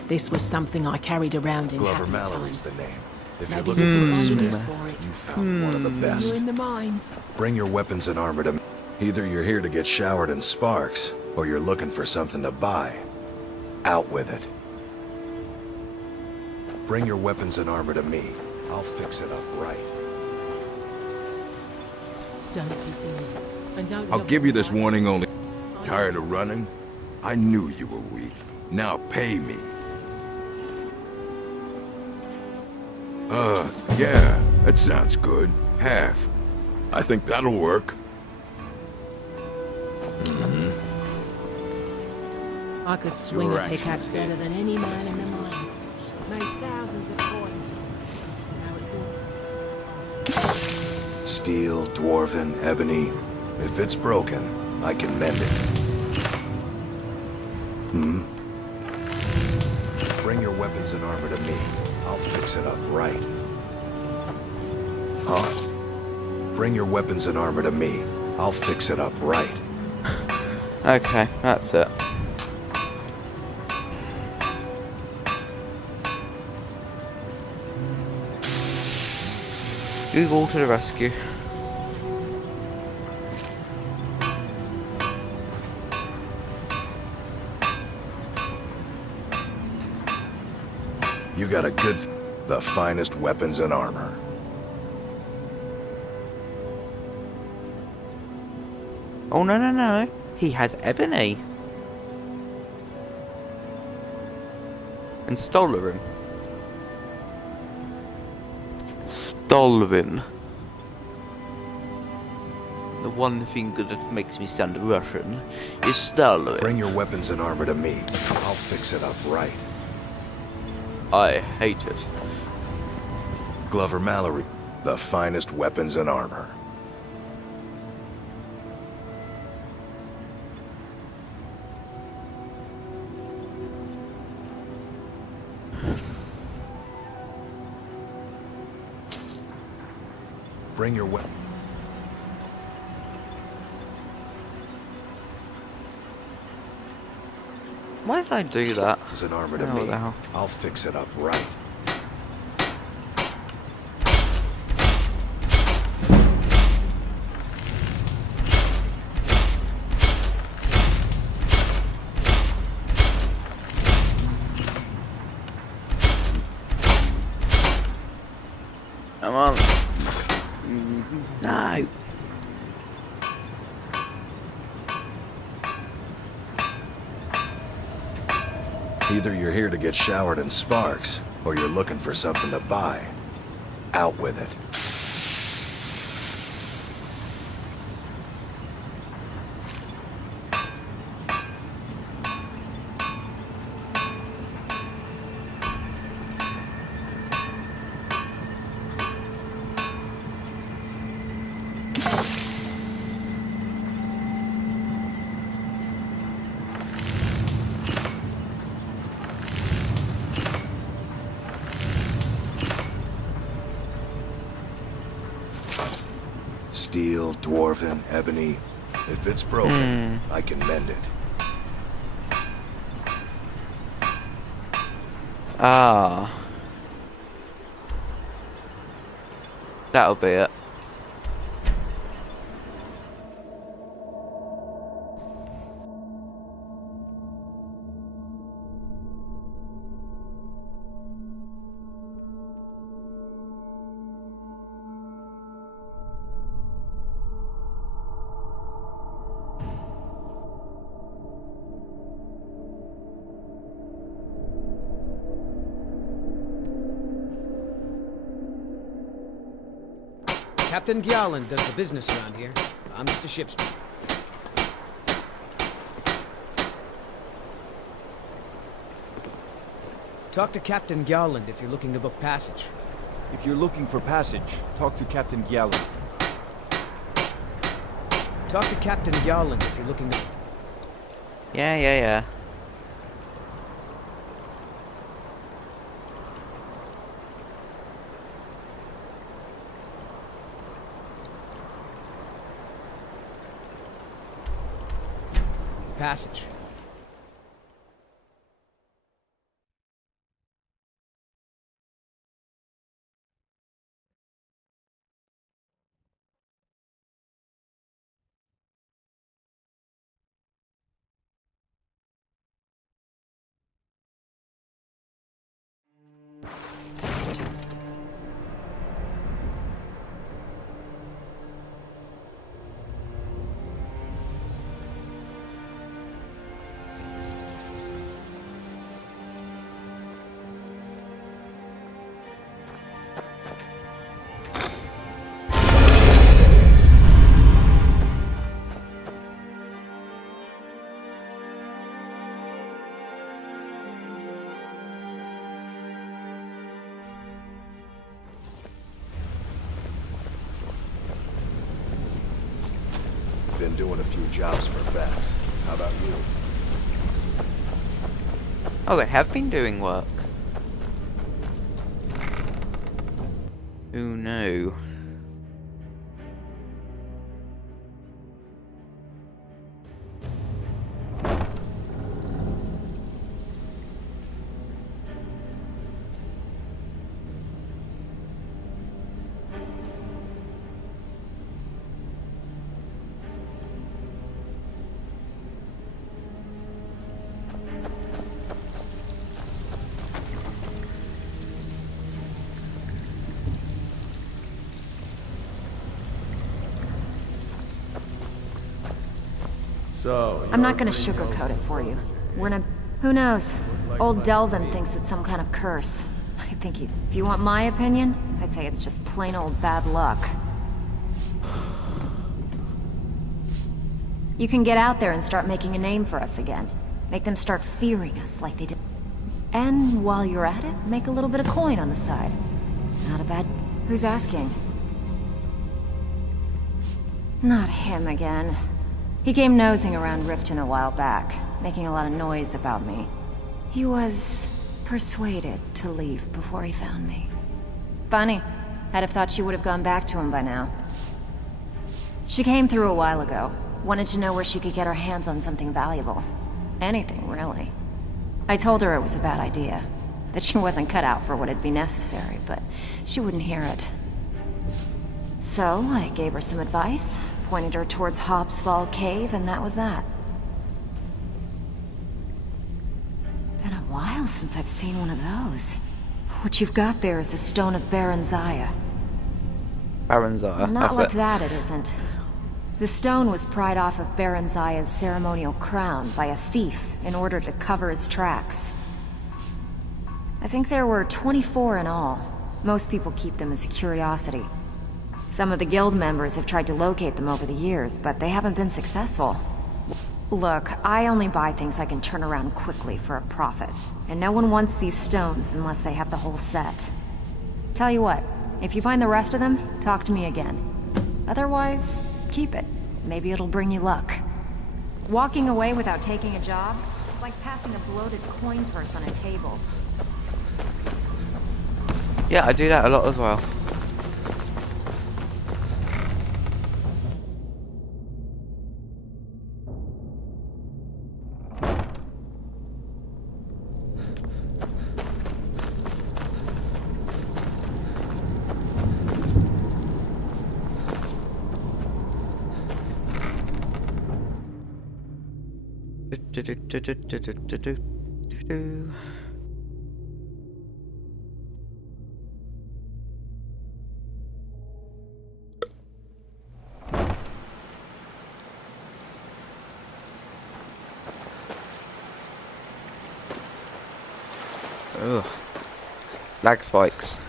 This was something I carried around in Glover happy Mallory's times. the name. If Maybe you're looking for a you can smith, for it. you found one of the See best. you in the mines. Bring your weapons and armor to me. Either you're here to get showered in sparks, or you're looking for something to buy. Out with it. Bring your weapons and armor to me. I'll fix it up right. Don't pity me. And don't I'll look give you this at me. warning only. Tired of running? I knew you were weak. Now pay me. Yeah, that sounds good. Half. I think that'll work. I could swing Your a pickaxe actions better than any man in the mines. Made thousands of coins. Now it's all... Steel, dwarven, ebony. If it's broken, I can mend it. Bring your weapons and armor to me. I'll fix it up right. Huh? Bring your weapons and armor to me. I'll fix it up right. Okay, that's it. Google to the rescue. You got a good... the finest weapons and armor. Oh, no, no, no. He has ebony. And Stollerin. Stollerin. one thing that makes me sound Russian is Stalin. Bring your weapons and armor to me. I'll fix it up right. I hate it. Glover Mallory, the finest weapons and armor. Bring your weapon. Why did I do that? It's an armor to Oh, me. the hell. I'll fix it up right. Come on. No. Either you're here to get showered in sparks, or you're looking for something to buy. Out with it. Steel, dwarven, ebony. If it's broken, I can mend it. Ah. That'll be it. Captain Gjalland does the business around here. I'm just a ship's man. Talk to Captain Gjalland if you're looking to book passage. If you're looking for passage, talk to Captain Gjalland. Talk to Captain Gjalland if you're looking to... Yeah. Passage. Been doing a few jobs for Bex. How about you? Oh, they have been doing work. Oh no. So, I'm not gonna sugarcoat it for you. We're in a... Who knows? Old Delvin thinks it's some kind of curse. I think if you want my opinion, I'd say it's just plain old bad luck. You can get out there and start making a name for us again. Make them start fearing us like they did. And while you're at it, make a little bit of coin on the side. Not a bad... Who's asking? Not him again. He came nosing around Riften a while back, making a lot of noise about me. He was persuaded to leave before he found me. Funny. I'd have thought she would have gone back to him by now. She came through a while ago. Wanted to know where she could get her hands on something valuable. Anything, really. I told her it was a bad idea. That she wasn't cut out for what'd be necessary, but she wouldn't hear it. So, I gave her some advice, pointed her towards Hobbsfall Cave, and that was that. Been a while since I've seen one of those. What you've got there is a stone of Baron Zaya. Baron Zaya, Not that's like it. that, it isn't. The stone was pried off of Baron Zaya's ceremonial crown by a thief in order to cover his tracks. I think there were 24 in all. Most people keep them as a curiosity. Some of the guild members have tried to locate them over the years, but they haven't been successful. Look, I only buy things I can turn around quickly for a profit, and no one wants these stones unless they have the whole set. Tell you what, if you find the rest of them, talk to me again. Otherwise, keep it. Maybe it'll bring you luck. Walking away without taking a job is like passing a bloated coin purse on a table. Yeah, I do that a lot as well. Ugh. Lag spikes.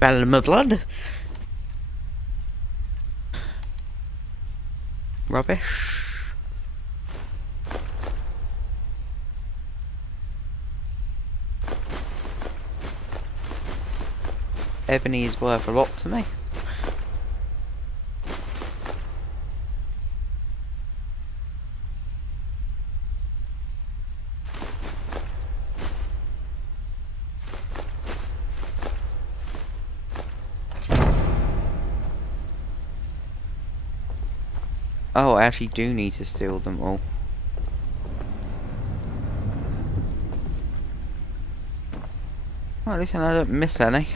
Battle of my blood. Rubbish. Ebony is worth a lot to me. Oh, I actually do need to steal them all. Well, at least I don't miss any.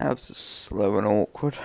That was slow and awkward.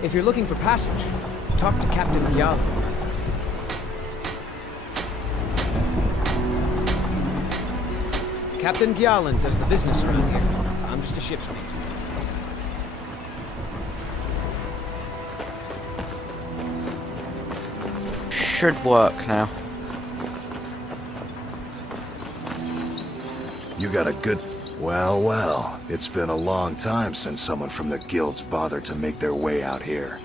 If you're looking for passage, talk to Captain Gyal. Captain Gyalan does the business around here. I'm just a ship's mate. Should work now. You got a good... Well, well, it's been a long time since someone from the guilds bothered to make their way out here.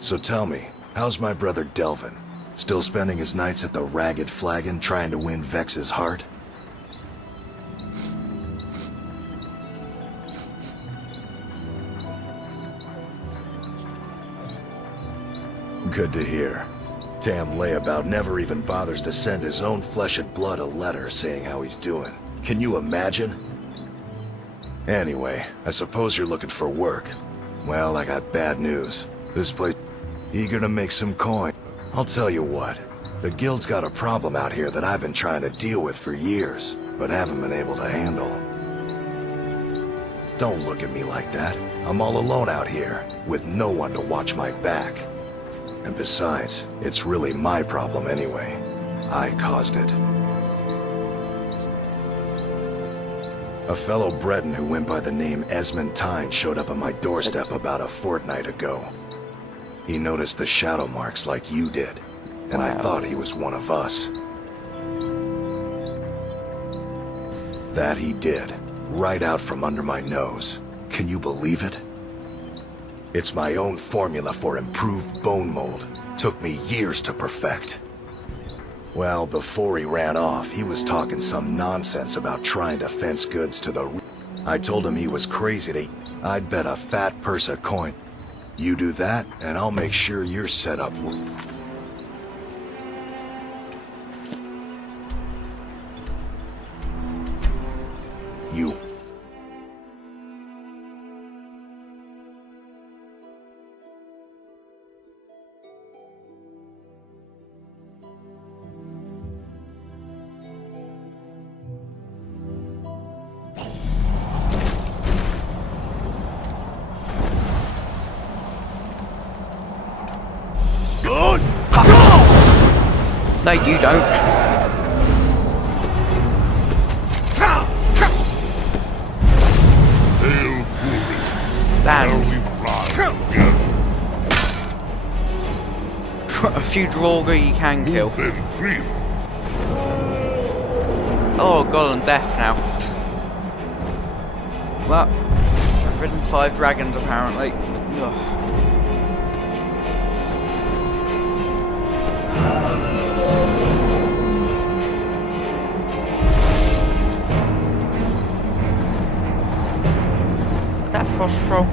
So tell me, how's my brother Delvin? Still spending his nights at the Ragged Flagon trying to win Vex's heart? Good to hear. Tam Layabout never even bothers to send his own flesh and blood a letter saying how he's doing. Can you imagine? Anyway, I suppose you're looking for work. Well, I got bad news. This place eager to make some coin. I'll tell you what, the guild's got a problem out here that I've been trying to deal with for years, but haven't been able to handle. Don't look at me like that. I'm all alone out here, with no one to watch my back. And besides, it's really my problem anyway. I caused it. A fellow Breton who went by the name Esmond Tyne showed up on my doorstep about a fortnight ago. He noticed the shadow marks like you did, and I thought he was one of us. That he did, right out from under my nose. Can you believe it? It's my own formula for improved bone mold. Took me years to perfect. Well, before he ran off, he was talking some nonsense about trying to fence goods to the... I told him he was crazy to... I'd bet a fat purse a coin. You do that, and I'll make sure you're set up. You... No, you don't. Damn. A few Draugr you can kill. Oh god, I'm deaf now. Well, I've ridden 5 dragons apparently. Ugh. That frost troll.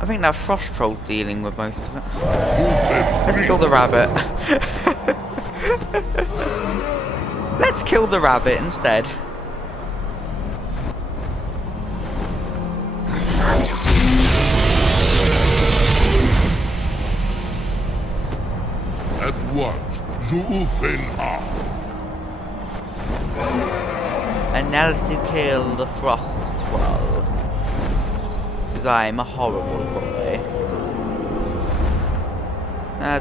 I think that frost troll's dealing with most of it. Let's kill the rabbit. Let's kill the rabbit instead. At once, Zuufen. And now to kill the frost troll. Because I'm a horrible boy.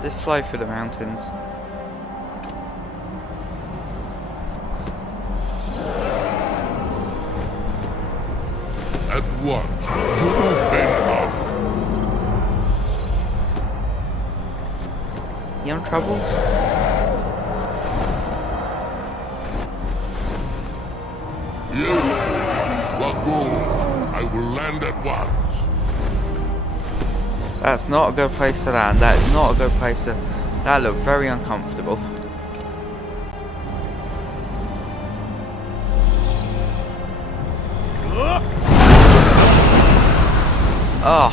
Just fly through the mountains. At once, Zuufen. You on troubles? Yes, Wagold. I will land at once. That's not a good place to land. That is not a good place to... That looked very uncomfortable. Oh.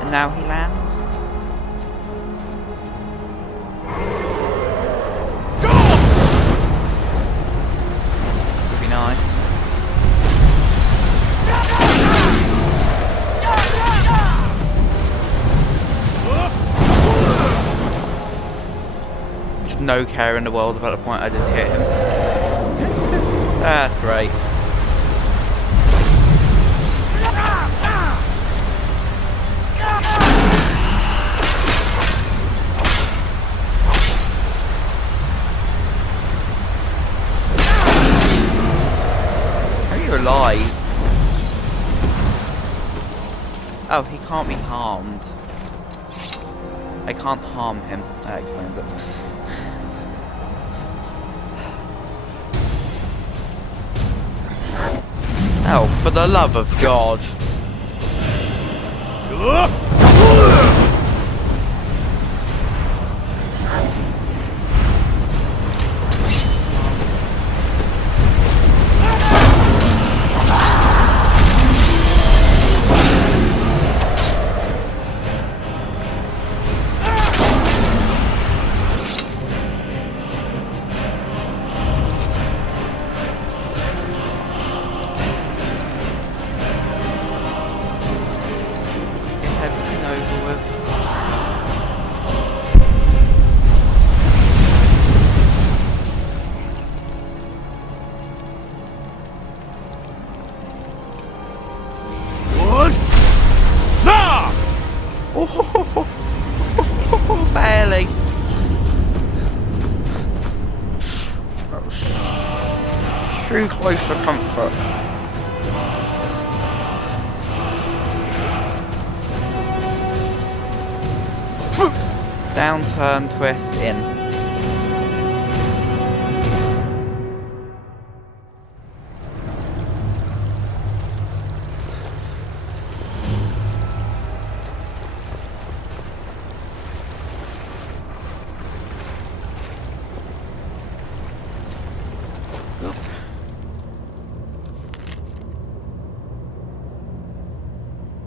And now he lands. Would be nice. There's no care in the world about the point I just hit him. That's great. Are you alive? Oh, he can't be harmed. I can't harm him. That explains it. Oh, for the love of God. Everything over with. What? Nah! Oh, barely. That was too close for comfort. Down, turn, twist, in.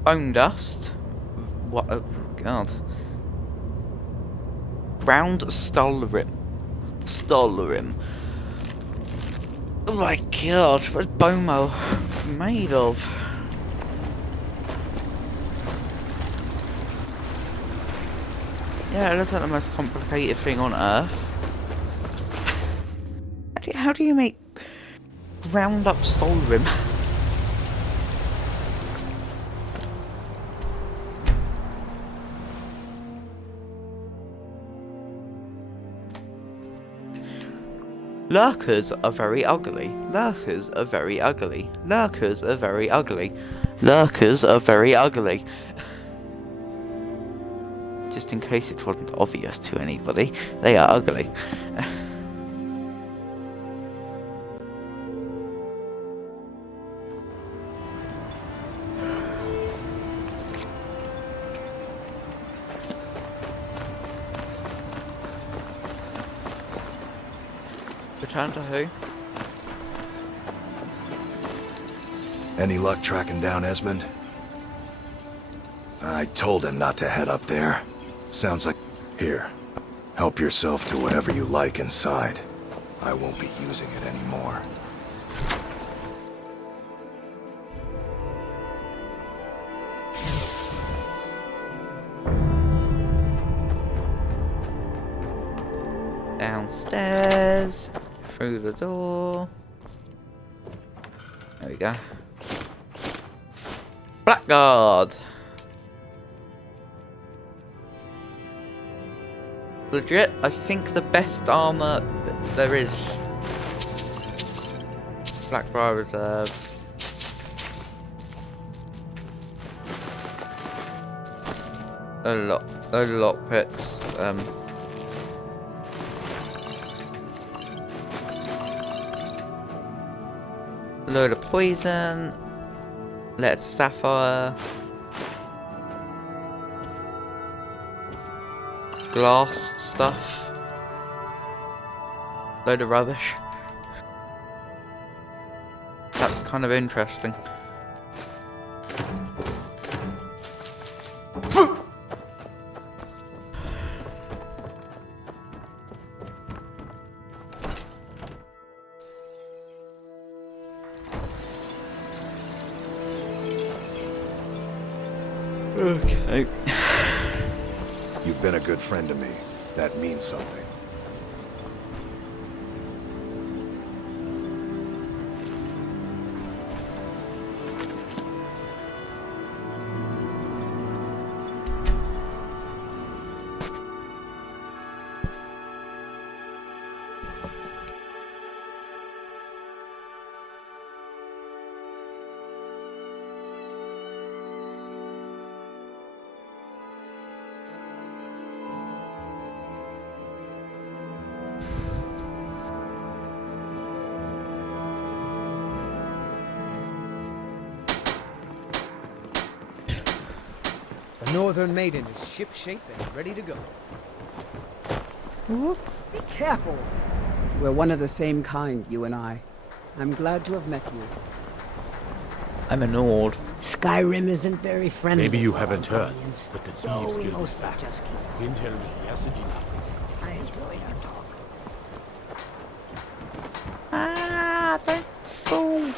Bone dust. What? Oh, God. Ground Skyrim. Oh my God, what's Bomo made of? Yeah, it looks like the most complicated thing on Earth. How do you make ground up Skyrim? Lurkers are very ugly. Lurkers are very ugly. Lurkers are very ugly. Lurkers are very ugly. Just in case it wasn't obvious to anybody, they are ugly. Return to who? Any luck tracking down Esmond? I told him not to head up there. Sounds like... Here. Help yourself to whatever you like inside. I won't be using it anymore. Downstairs. Through the door. There we go. Blackguard. Legit, I think the best armor there is. Blackbriar Reserve. A lot of lockpicks. Load of poison. Let's sapphire. Glass stuff. load of rubbish. That's kind of interesting. Okay. You've been a good friend to me. That means something. The Northern Maiden is ship-shape and ready to go. Be careful. We're one of the same kind, you and I. I'm glad to have met you. I'm a Nord. Skyrim isn't very friendly. Maybe you for haven't heard, Argonians, but the so Thieves we Guild is mostly back. just keep Windhelm is the Assadina. I enjoyed our talk. Ah, don't fool.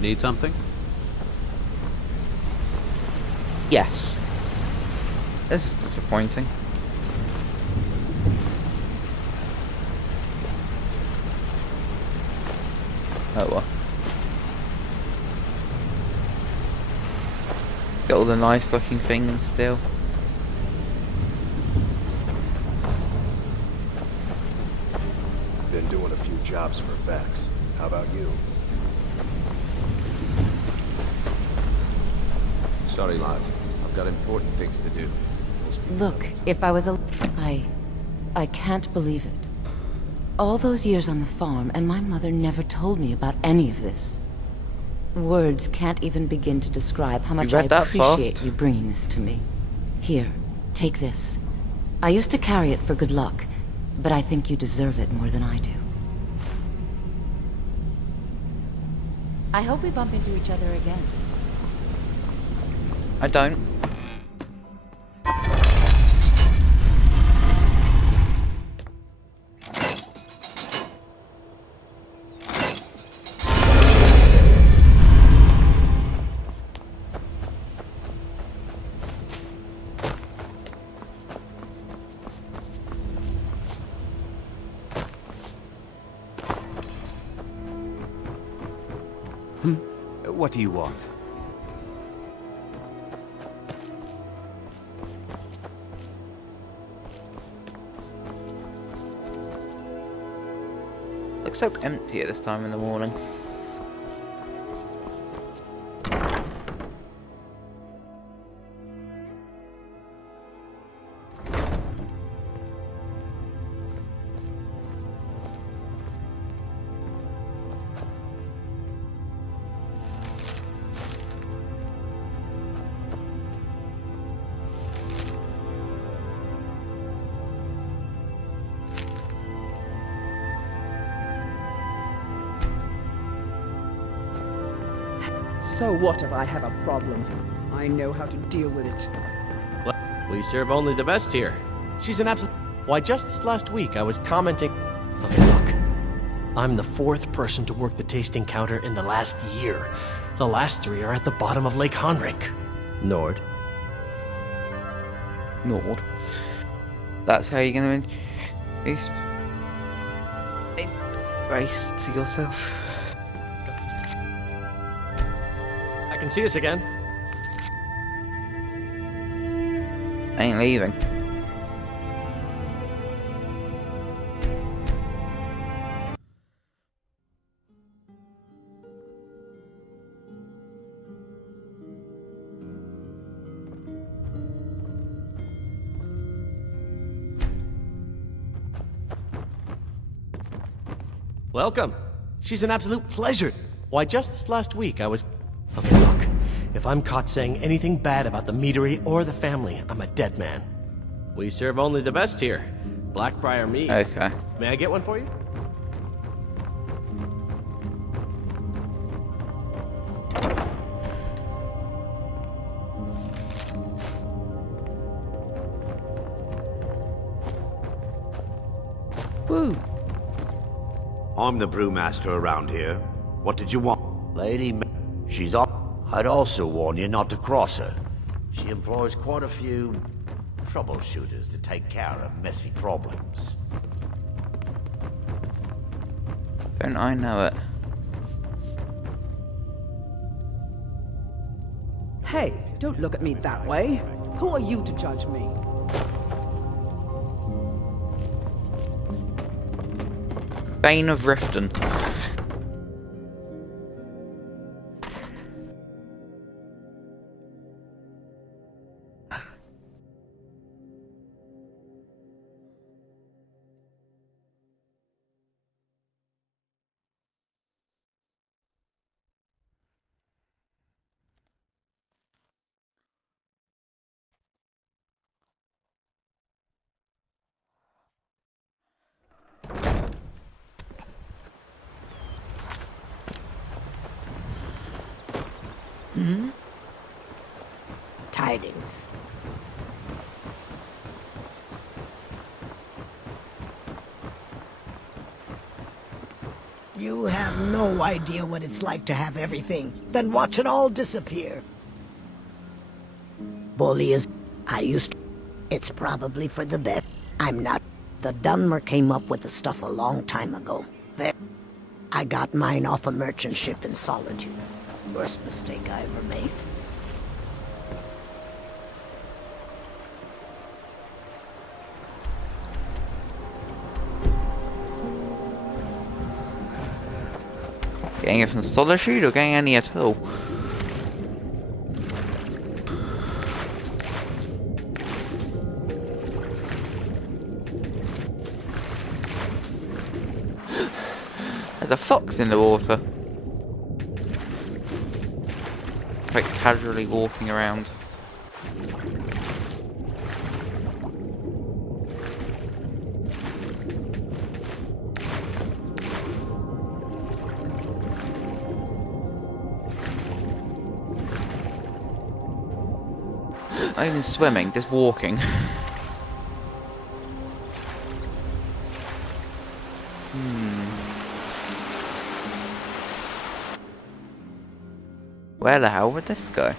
Need something? Yes. This is disappointing. Oh well. Get all the nice looking things still. Been doing a few jobs for Vex. How about you? Sorry, lad. I've got important things to do. Look, if I was a... I can't believe it. All those years on the farm, and my mother never told me about any of this. Words can't even begin to describe how much I appreciate you bringing this to me. Here, take this. I used to carry it for good luck, but I think you deserve it more than I do. I hope we bump into each other again. I don't. What do you want? Looks so empty at this time in the morning. So what if I have a problem? I know how to deal with it. We serve only the best here. She's an absolute... Why, just this last week I was commenting... Look. I'm the 4th person to work the tasting counter in the last year. The last 3 are at the bottom of Lake Honrink. Nord. Nord. That's how you're gonna embrace to yourself. I can see us again. Ain't leaving. Welcome. She's an absolute pleasure. Why, just this last week I was... Okay, look. If I'm caught saying anything bad about the meadery or the family, I'm a dead man. We serve only the best here. Blackbriar mead. Okay. May I get one for you? Woo. I'm the brewmaster around here. What did you want? Lady she's up. I'd also warn you not to cross her. She employs quite a few troubleshooters to take care of messy problems. Don't I know it? Hey, don't look at me that way. Who are you to judge me? Bane of Riften. Tidings. You have no idea what it's like to have everything, then watch it all disappear. Bully is... I used to... It's probably for the best. I'm not... The Dunmer came up with the stuff a long time ago. There... I got mine off a merchant ship in Solitude. Worst mistake I ever made. Getting it from Solitude or getting any at all? There's a fox in the water. Quite casually walking around. Not even swimming, just walking. Where the hell would this go?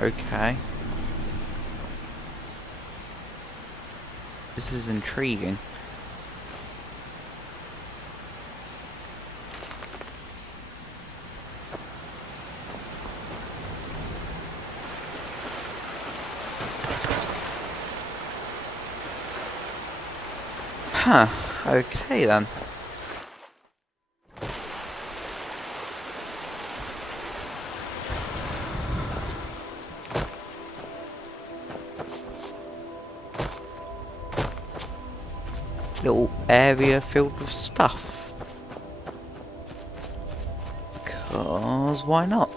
Okay. This is intriguing. Huh, okay then. Little area filled with stuff. Because why not?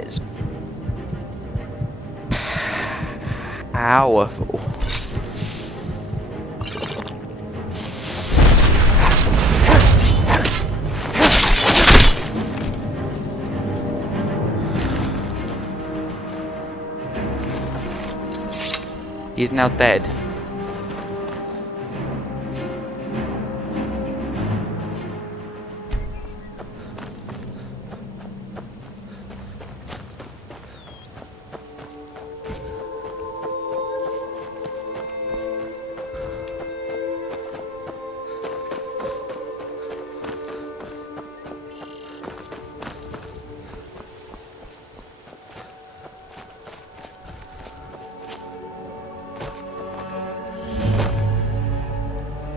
is powerful. He's now dead.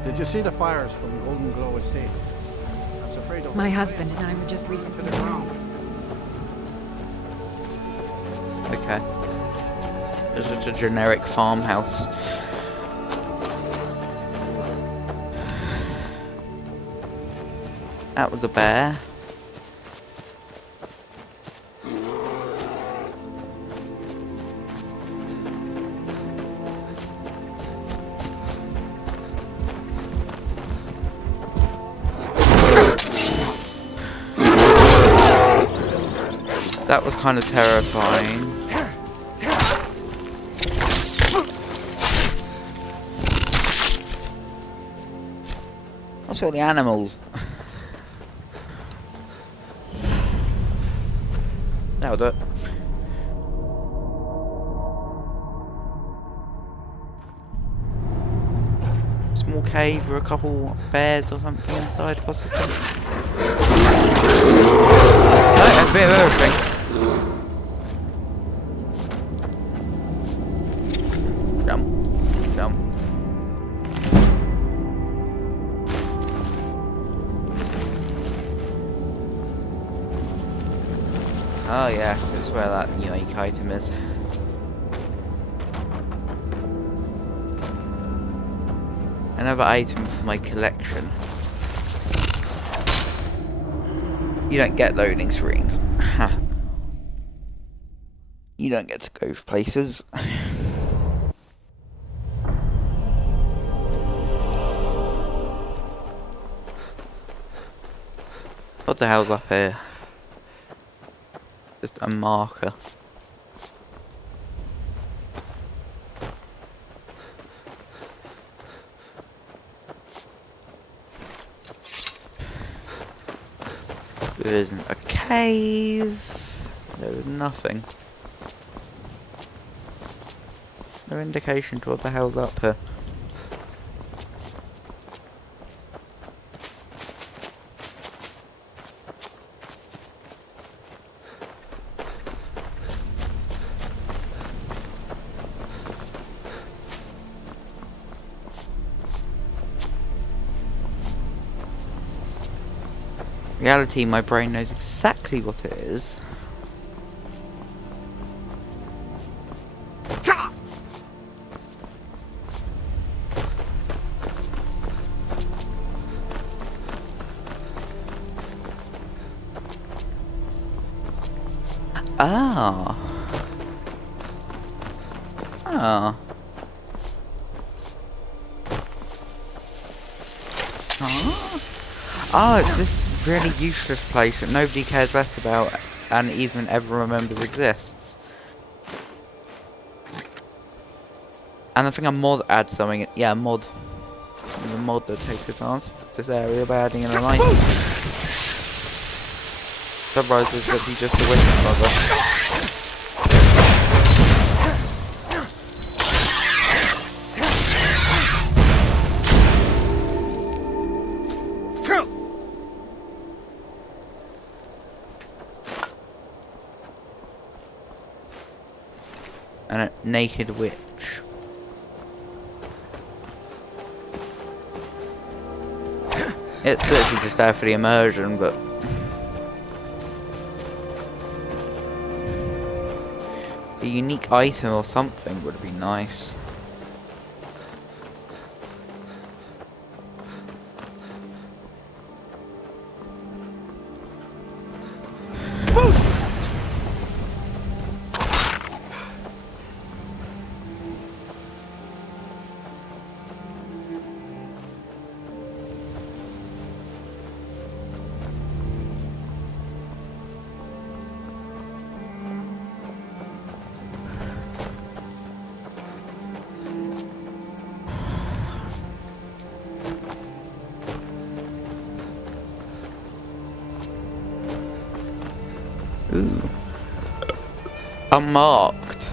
Did you see the fires from Golden Glow Estate? I was afraid of My husband and I were just recently to the ground. Okay. It's just a generic farmhouse. That was a bear. That was kind of terrifying. What's all the animals? That'll do it. Small cave with a couple bears or something inside, possibly. No, that's a bit of everything. Jump. Oh yes, this is where that unique item is. Another item for my collection. You don't get loading screens. You don't get to go places. What the hell's up here? Just a marker. There isn't a cave. There is nothing. No indication to what the hell's up here. Reality, my brain knows exactly what it is. Ah. Ah. Oh, it's this really useless place that nobody cares less about and even ever remembers exists. And I think a mod adds something. Yeah, a mod. The mod that takes advantage of this area by adding in a light. Otherwise, this would be just a witch mother. And a naked witch. It's literally just there for the immersion, but a unique item or something would be nice. Unmarked.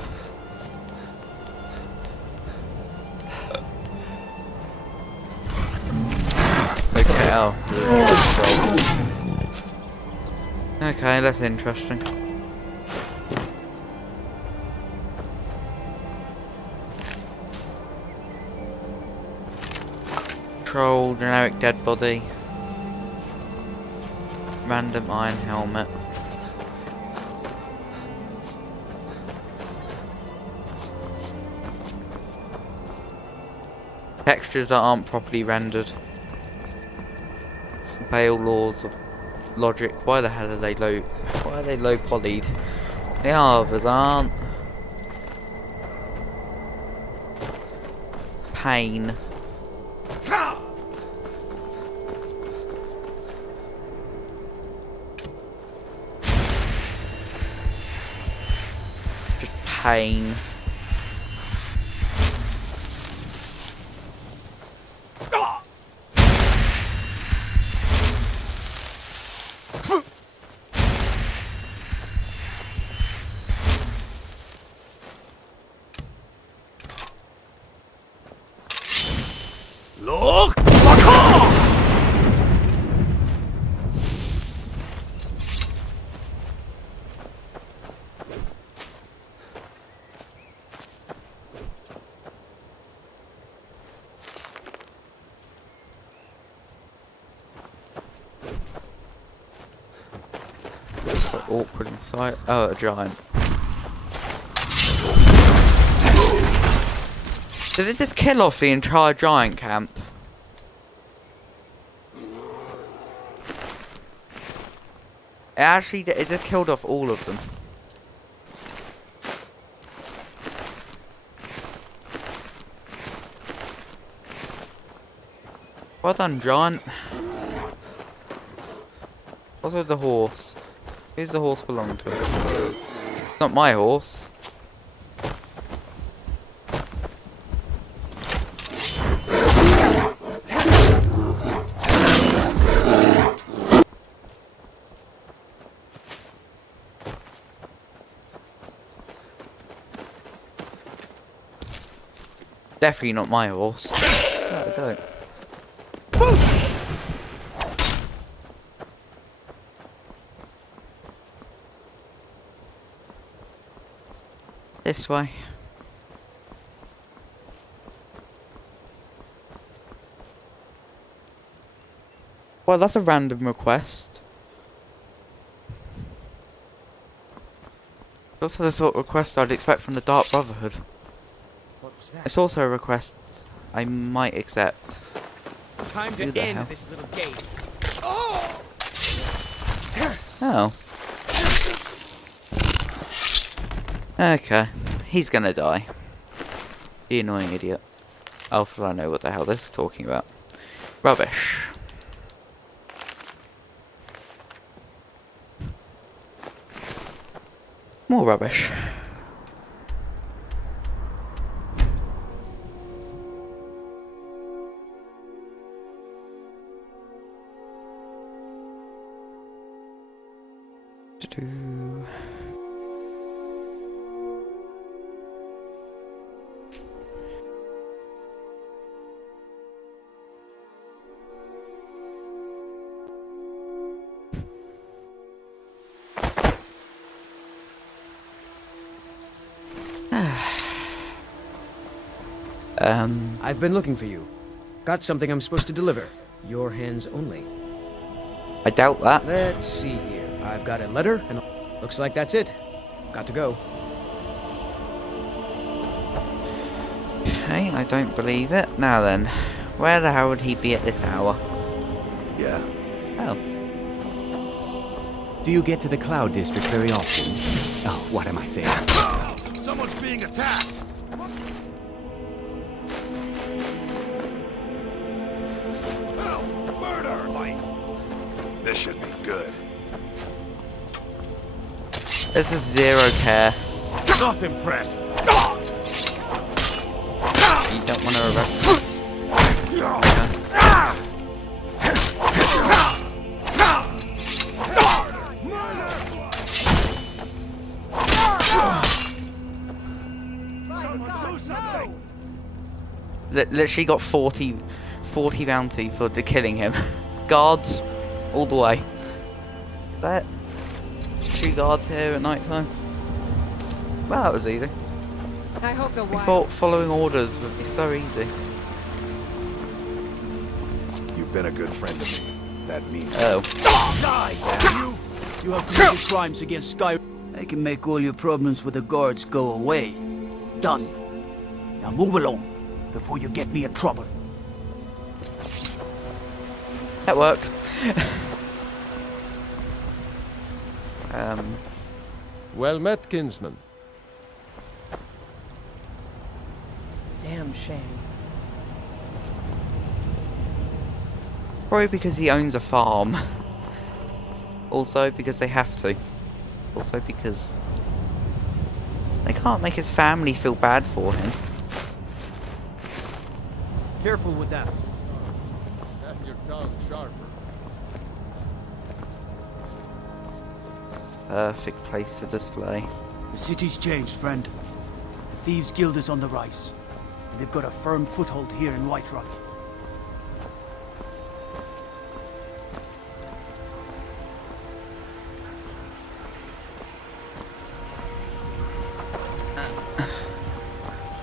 Okay, oh. Okay, that's interesting. Troll, generic dead body. Random iron helmet. Textures that aren't properly rendered. Obey all laws of logic. Why the hell are they low? Why are they low polyed? The others aren't. Pain. Just pain. Look! So awkward inside. Oh, a giant. Did it just kill off the entire giant camp? It just killed off all of them. Well done, giant. What's with the horse? Who's the horse belong to? It's not my horse. Definitely not my horse. No, don't. This way. Well, that's a random request. Also the sort of request I'd expect from the Dark Brotherhood. It's also a request I might accept. Time to end this little game. Oh. Okay. He's gonna die. The annoying idiot. Oh, for I know what the hell this is talking about. Rubbish. More rubbish. I've been looking for you. Got something I'm supposed to deliver. Your hands only. I doubt that. Let's see here. I've got a letter, and looks like that's it. Got to go. Okay, I don't believe it. Now then, where the hell would he be at this hour? Yeah. Oh. Do you get to the Cloud District very often? Oh, what am I saying? Someone's being attacked! Murder fight! This should be good. This is zero care. Not impressed! You don't want to arrest him. something! Literally got 40 bounty for killing him. Guards, all the way. That 2 guards here at night time. Well, that was easy. I hope the We thought following orders would be so easy. You've been a good friend to me. That means Oh. Die, damn you! You have committed crimes against Skyrim. I can make all your problems with the guards go away. Done. Now move along, before you get me in trouble. That worked. Well met, kinsman. Damn shame. Probably because he owns a farm. Also because they have to. Also because they can't make his family feel bad for him. Careful with that. And your tongue sharper. Perfect place for display. The city's changed, friend. The Thieves' Guild is on the rise. And they've got a firm foothold here in Whiterun.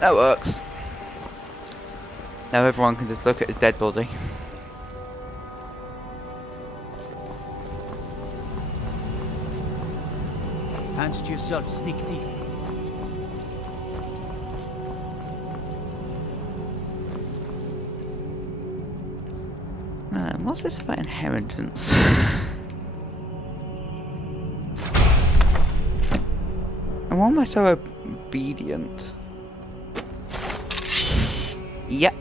That works. Now everyone can just look at his dead body. Hands to yourself, sneak thief. What's this about inheritance? And why am I so obedient? Yep.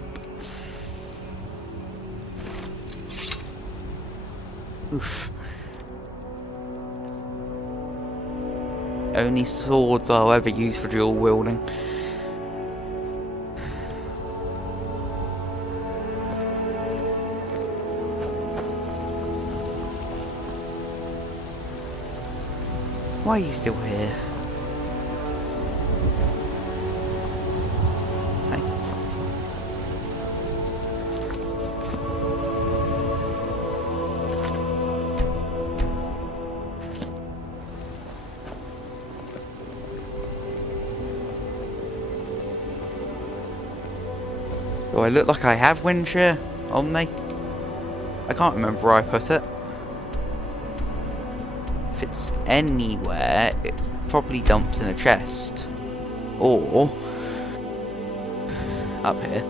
Oof. Only swords I'll ever use for dual wielding. Why are you still here? Hey. Do I look like I have wind shear on me? I can't remember where I put it. If it's anywhere, it's probably dumped in a chest. Or up here.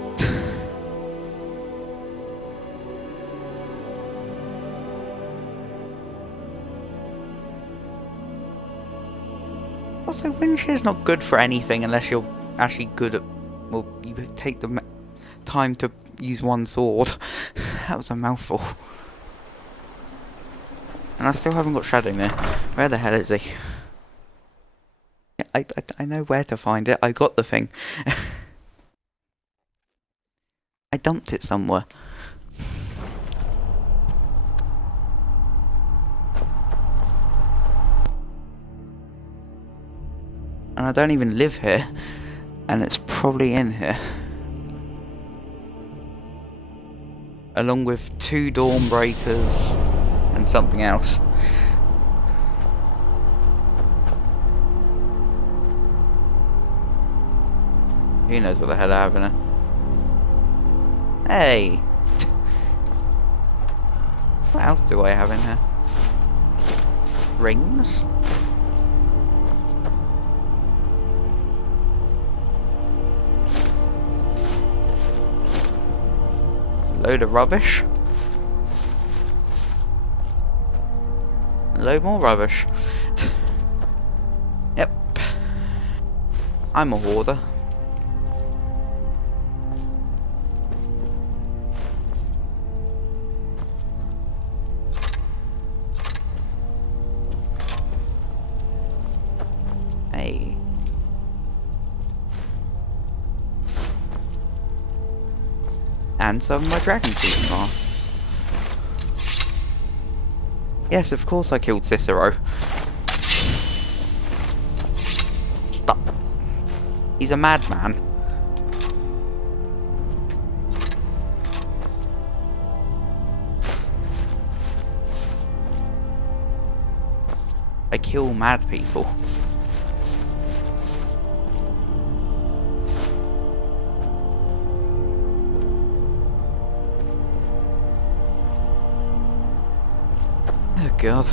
Also, wind shear's not good for anything unless you're actually good at, well, you take the time to use one sword. That was a mouthful. And I still haven't got Shadowing there. Where the hell is he? I know where to find it. I got the thing. I dumped it somewhere. And I don't even live here. And it's probably in here. Along with 2 Dawnbreakers and something else. Who knows what the hell I have in it? Hey! What else do I have in here? Rings? Load of rubbish. Load more rubbish. Yep. I'm a hoarder. Hey. And some of my dragon teeth masks. Yes, of course I killed Cicero. Stop. He's a madman. kill mad people. Oh god.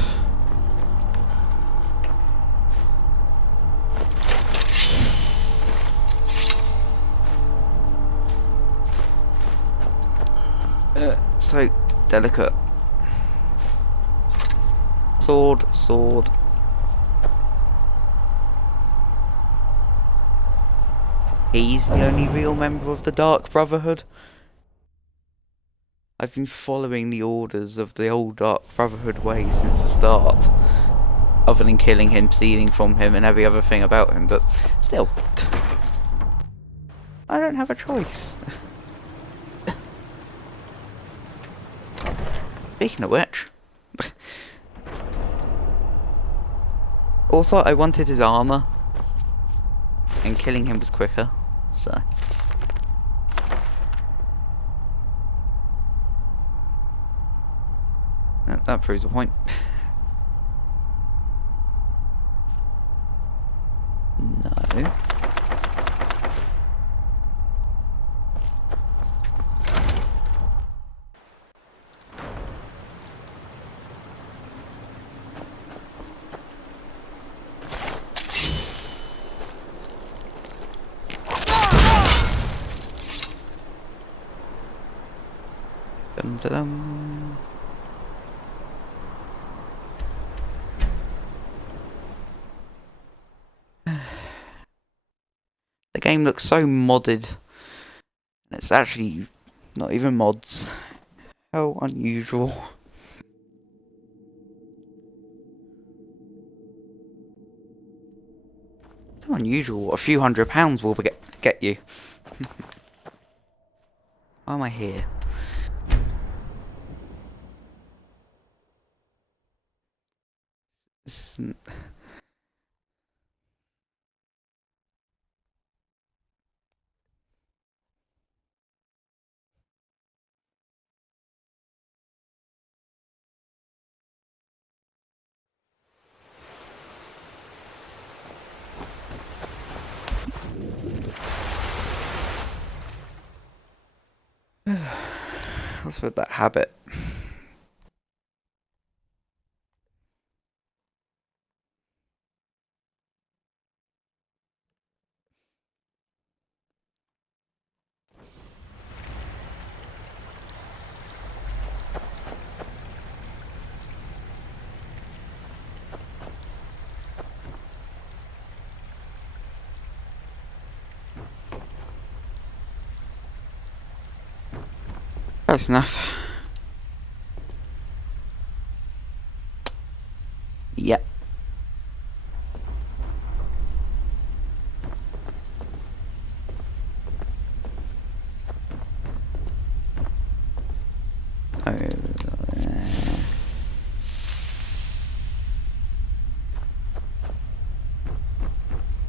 So delicate. Sword, sword. He's the only real member of the Dark Brotherhood. I've been following the orders of the old Dark Brotherhood way since the start. Other than killing him, stealing from him, and every other thing about him, but still. I don't have a choice. Speaking of which... also, I wanted his armor. And killing him was quicker, so... that proves the point. No. Dum da dum. The game looks so modded, and it's actually not even mods. How unusual. So unusual what a few £100 will get you. Why am I here? This isn't... What's with that habit? Close enough. Yep.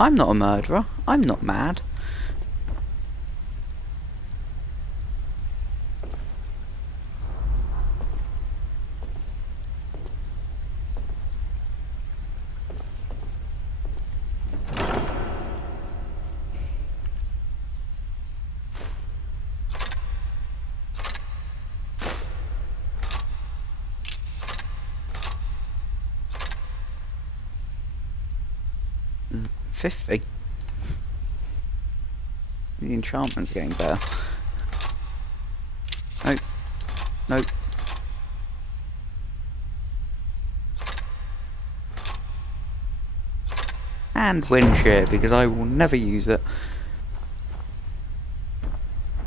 I'm not a murderer. I'm not mad. $50. The enchantment's getting better. Nope. Nope. And wind shear, because I will never use it.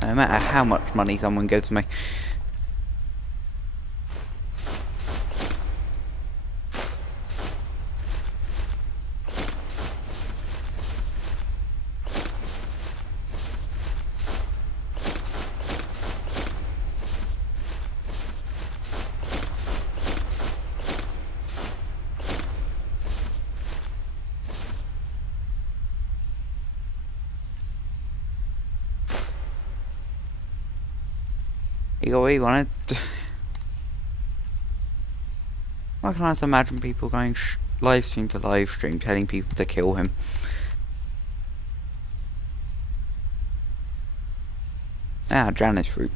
No matter how much money someone gives me. You got what you wanted. Why can't I just imagine people going live stream to live stream, telling people to kill him. Ah, Janus fruit.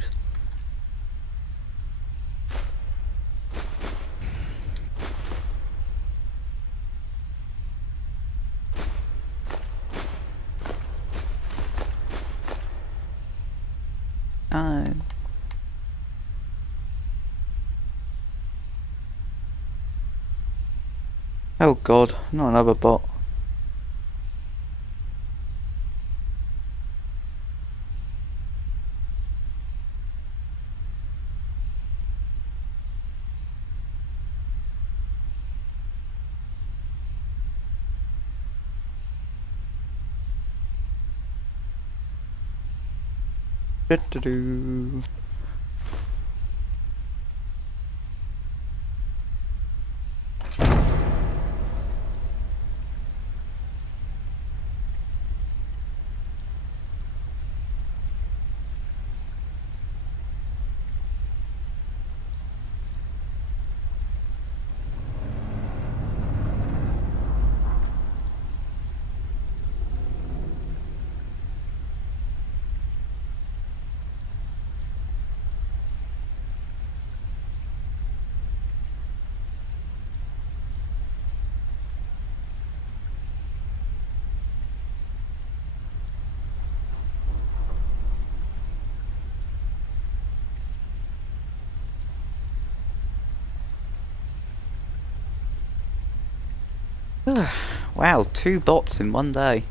No. Oh god, not another bot. Do-do-do. Wow, 2 bots in one day.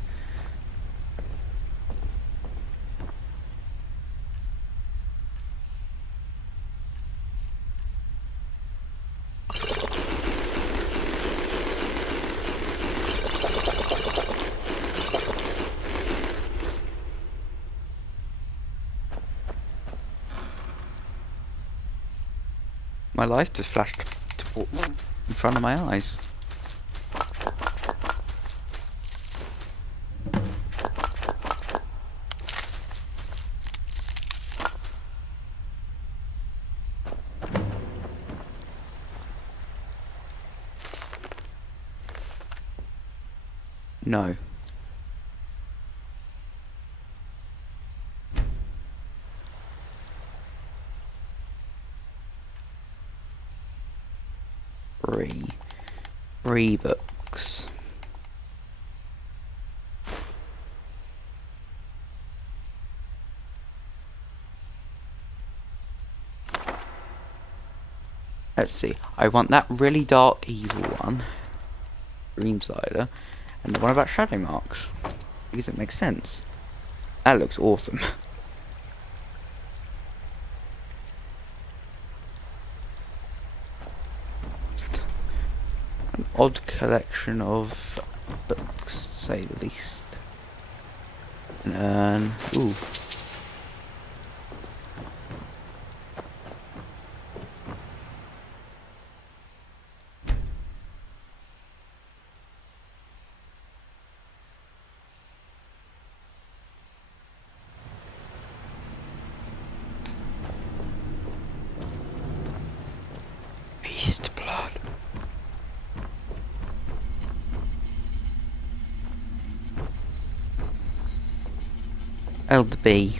My life just flashed in front of my eyes. No. Free books. Let's see. I want that really dark evil one, Dream Cider, and the one about shadow marks, because it makes sense. That looks awesome. An odd collection of books, to say the least. And ooh. Beast blood. Elder B.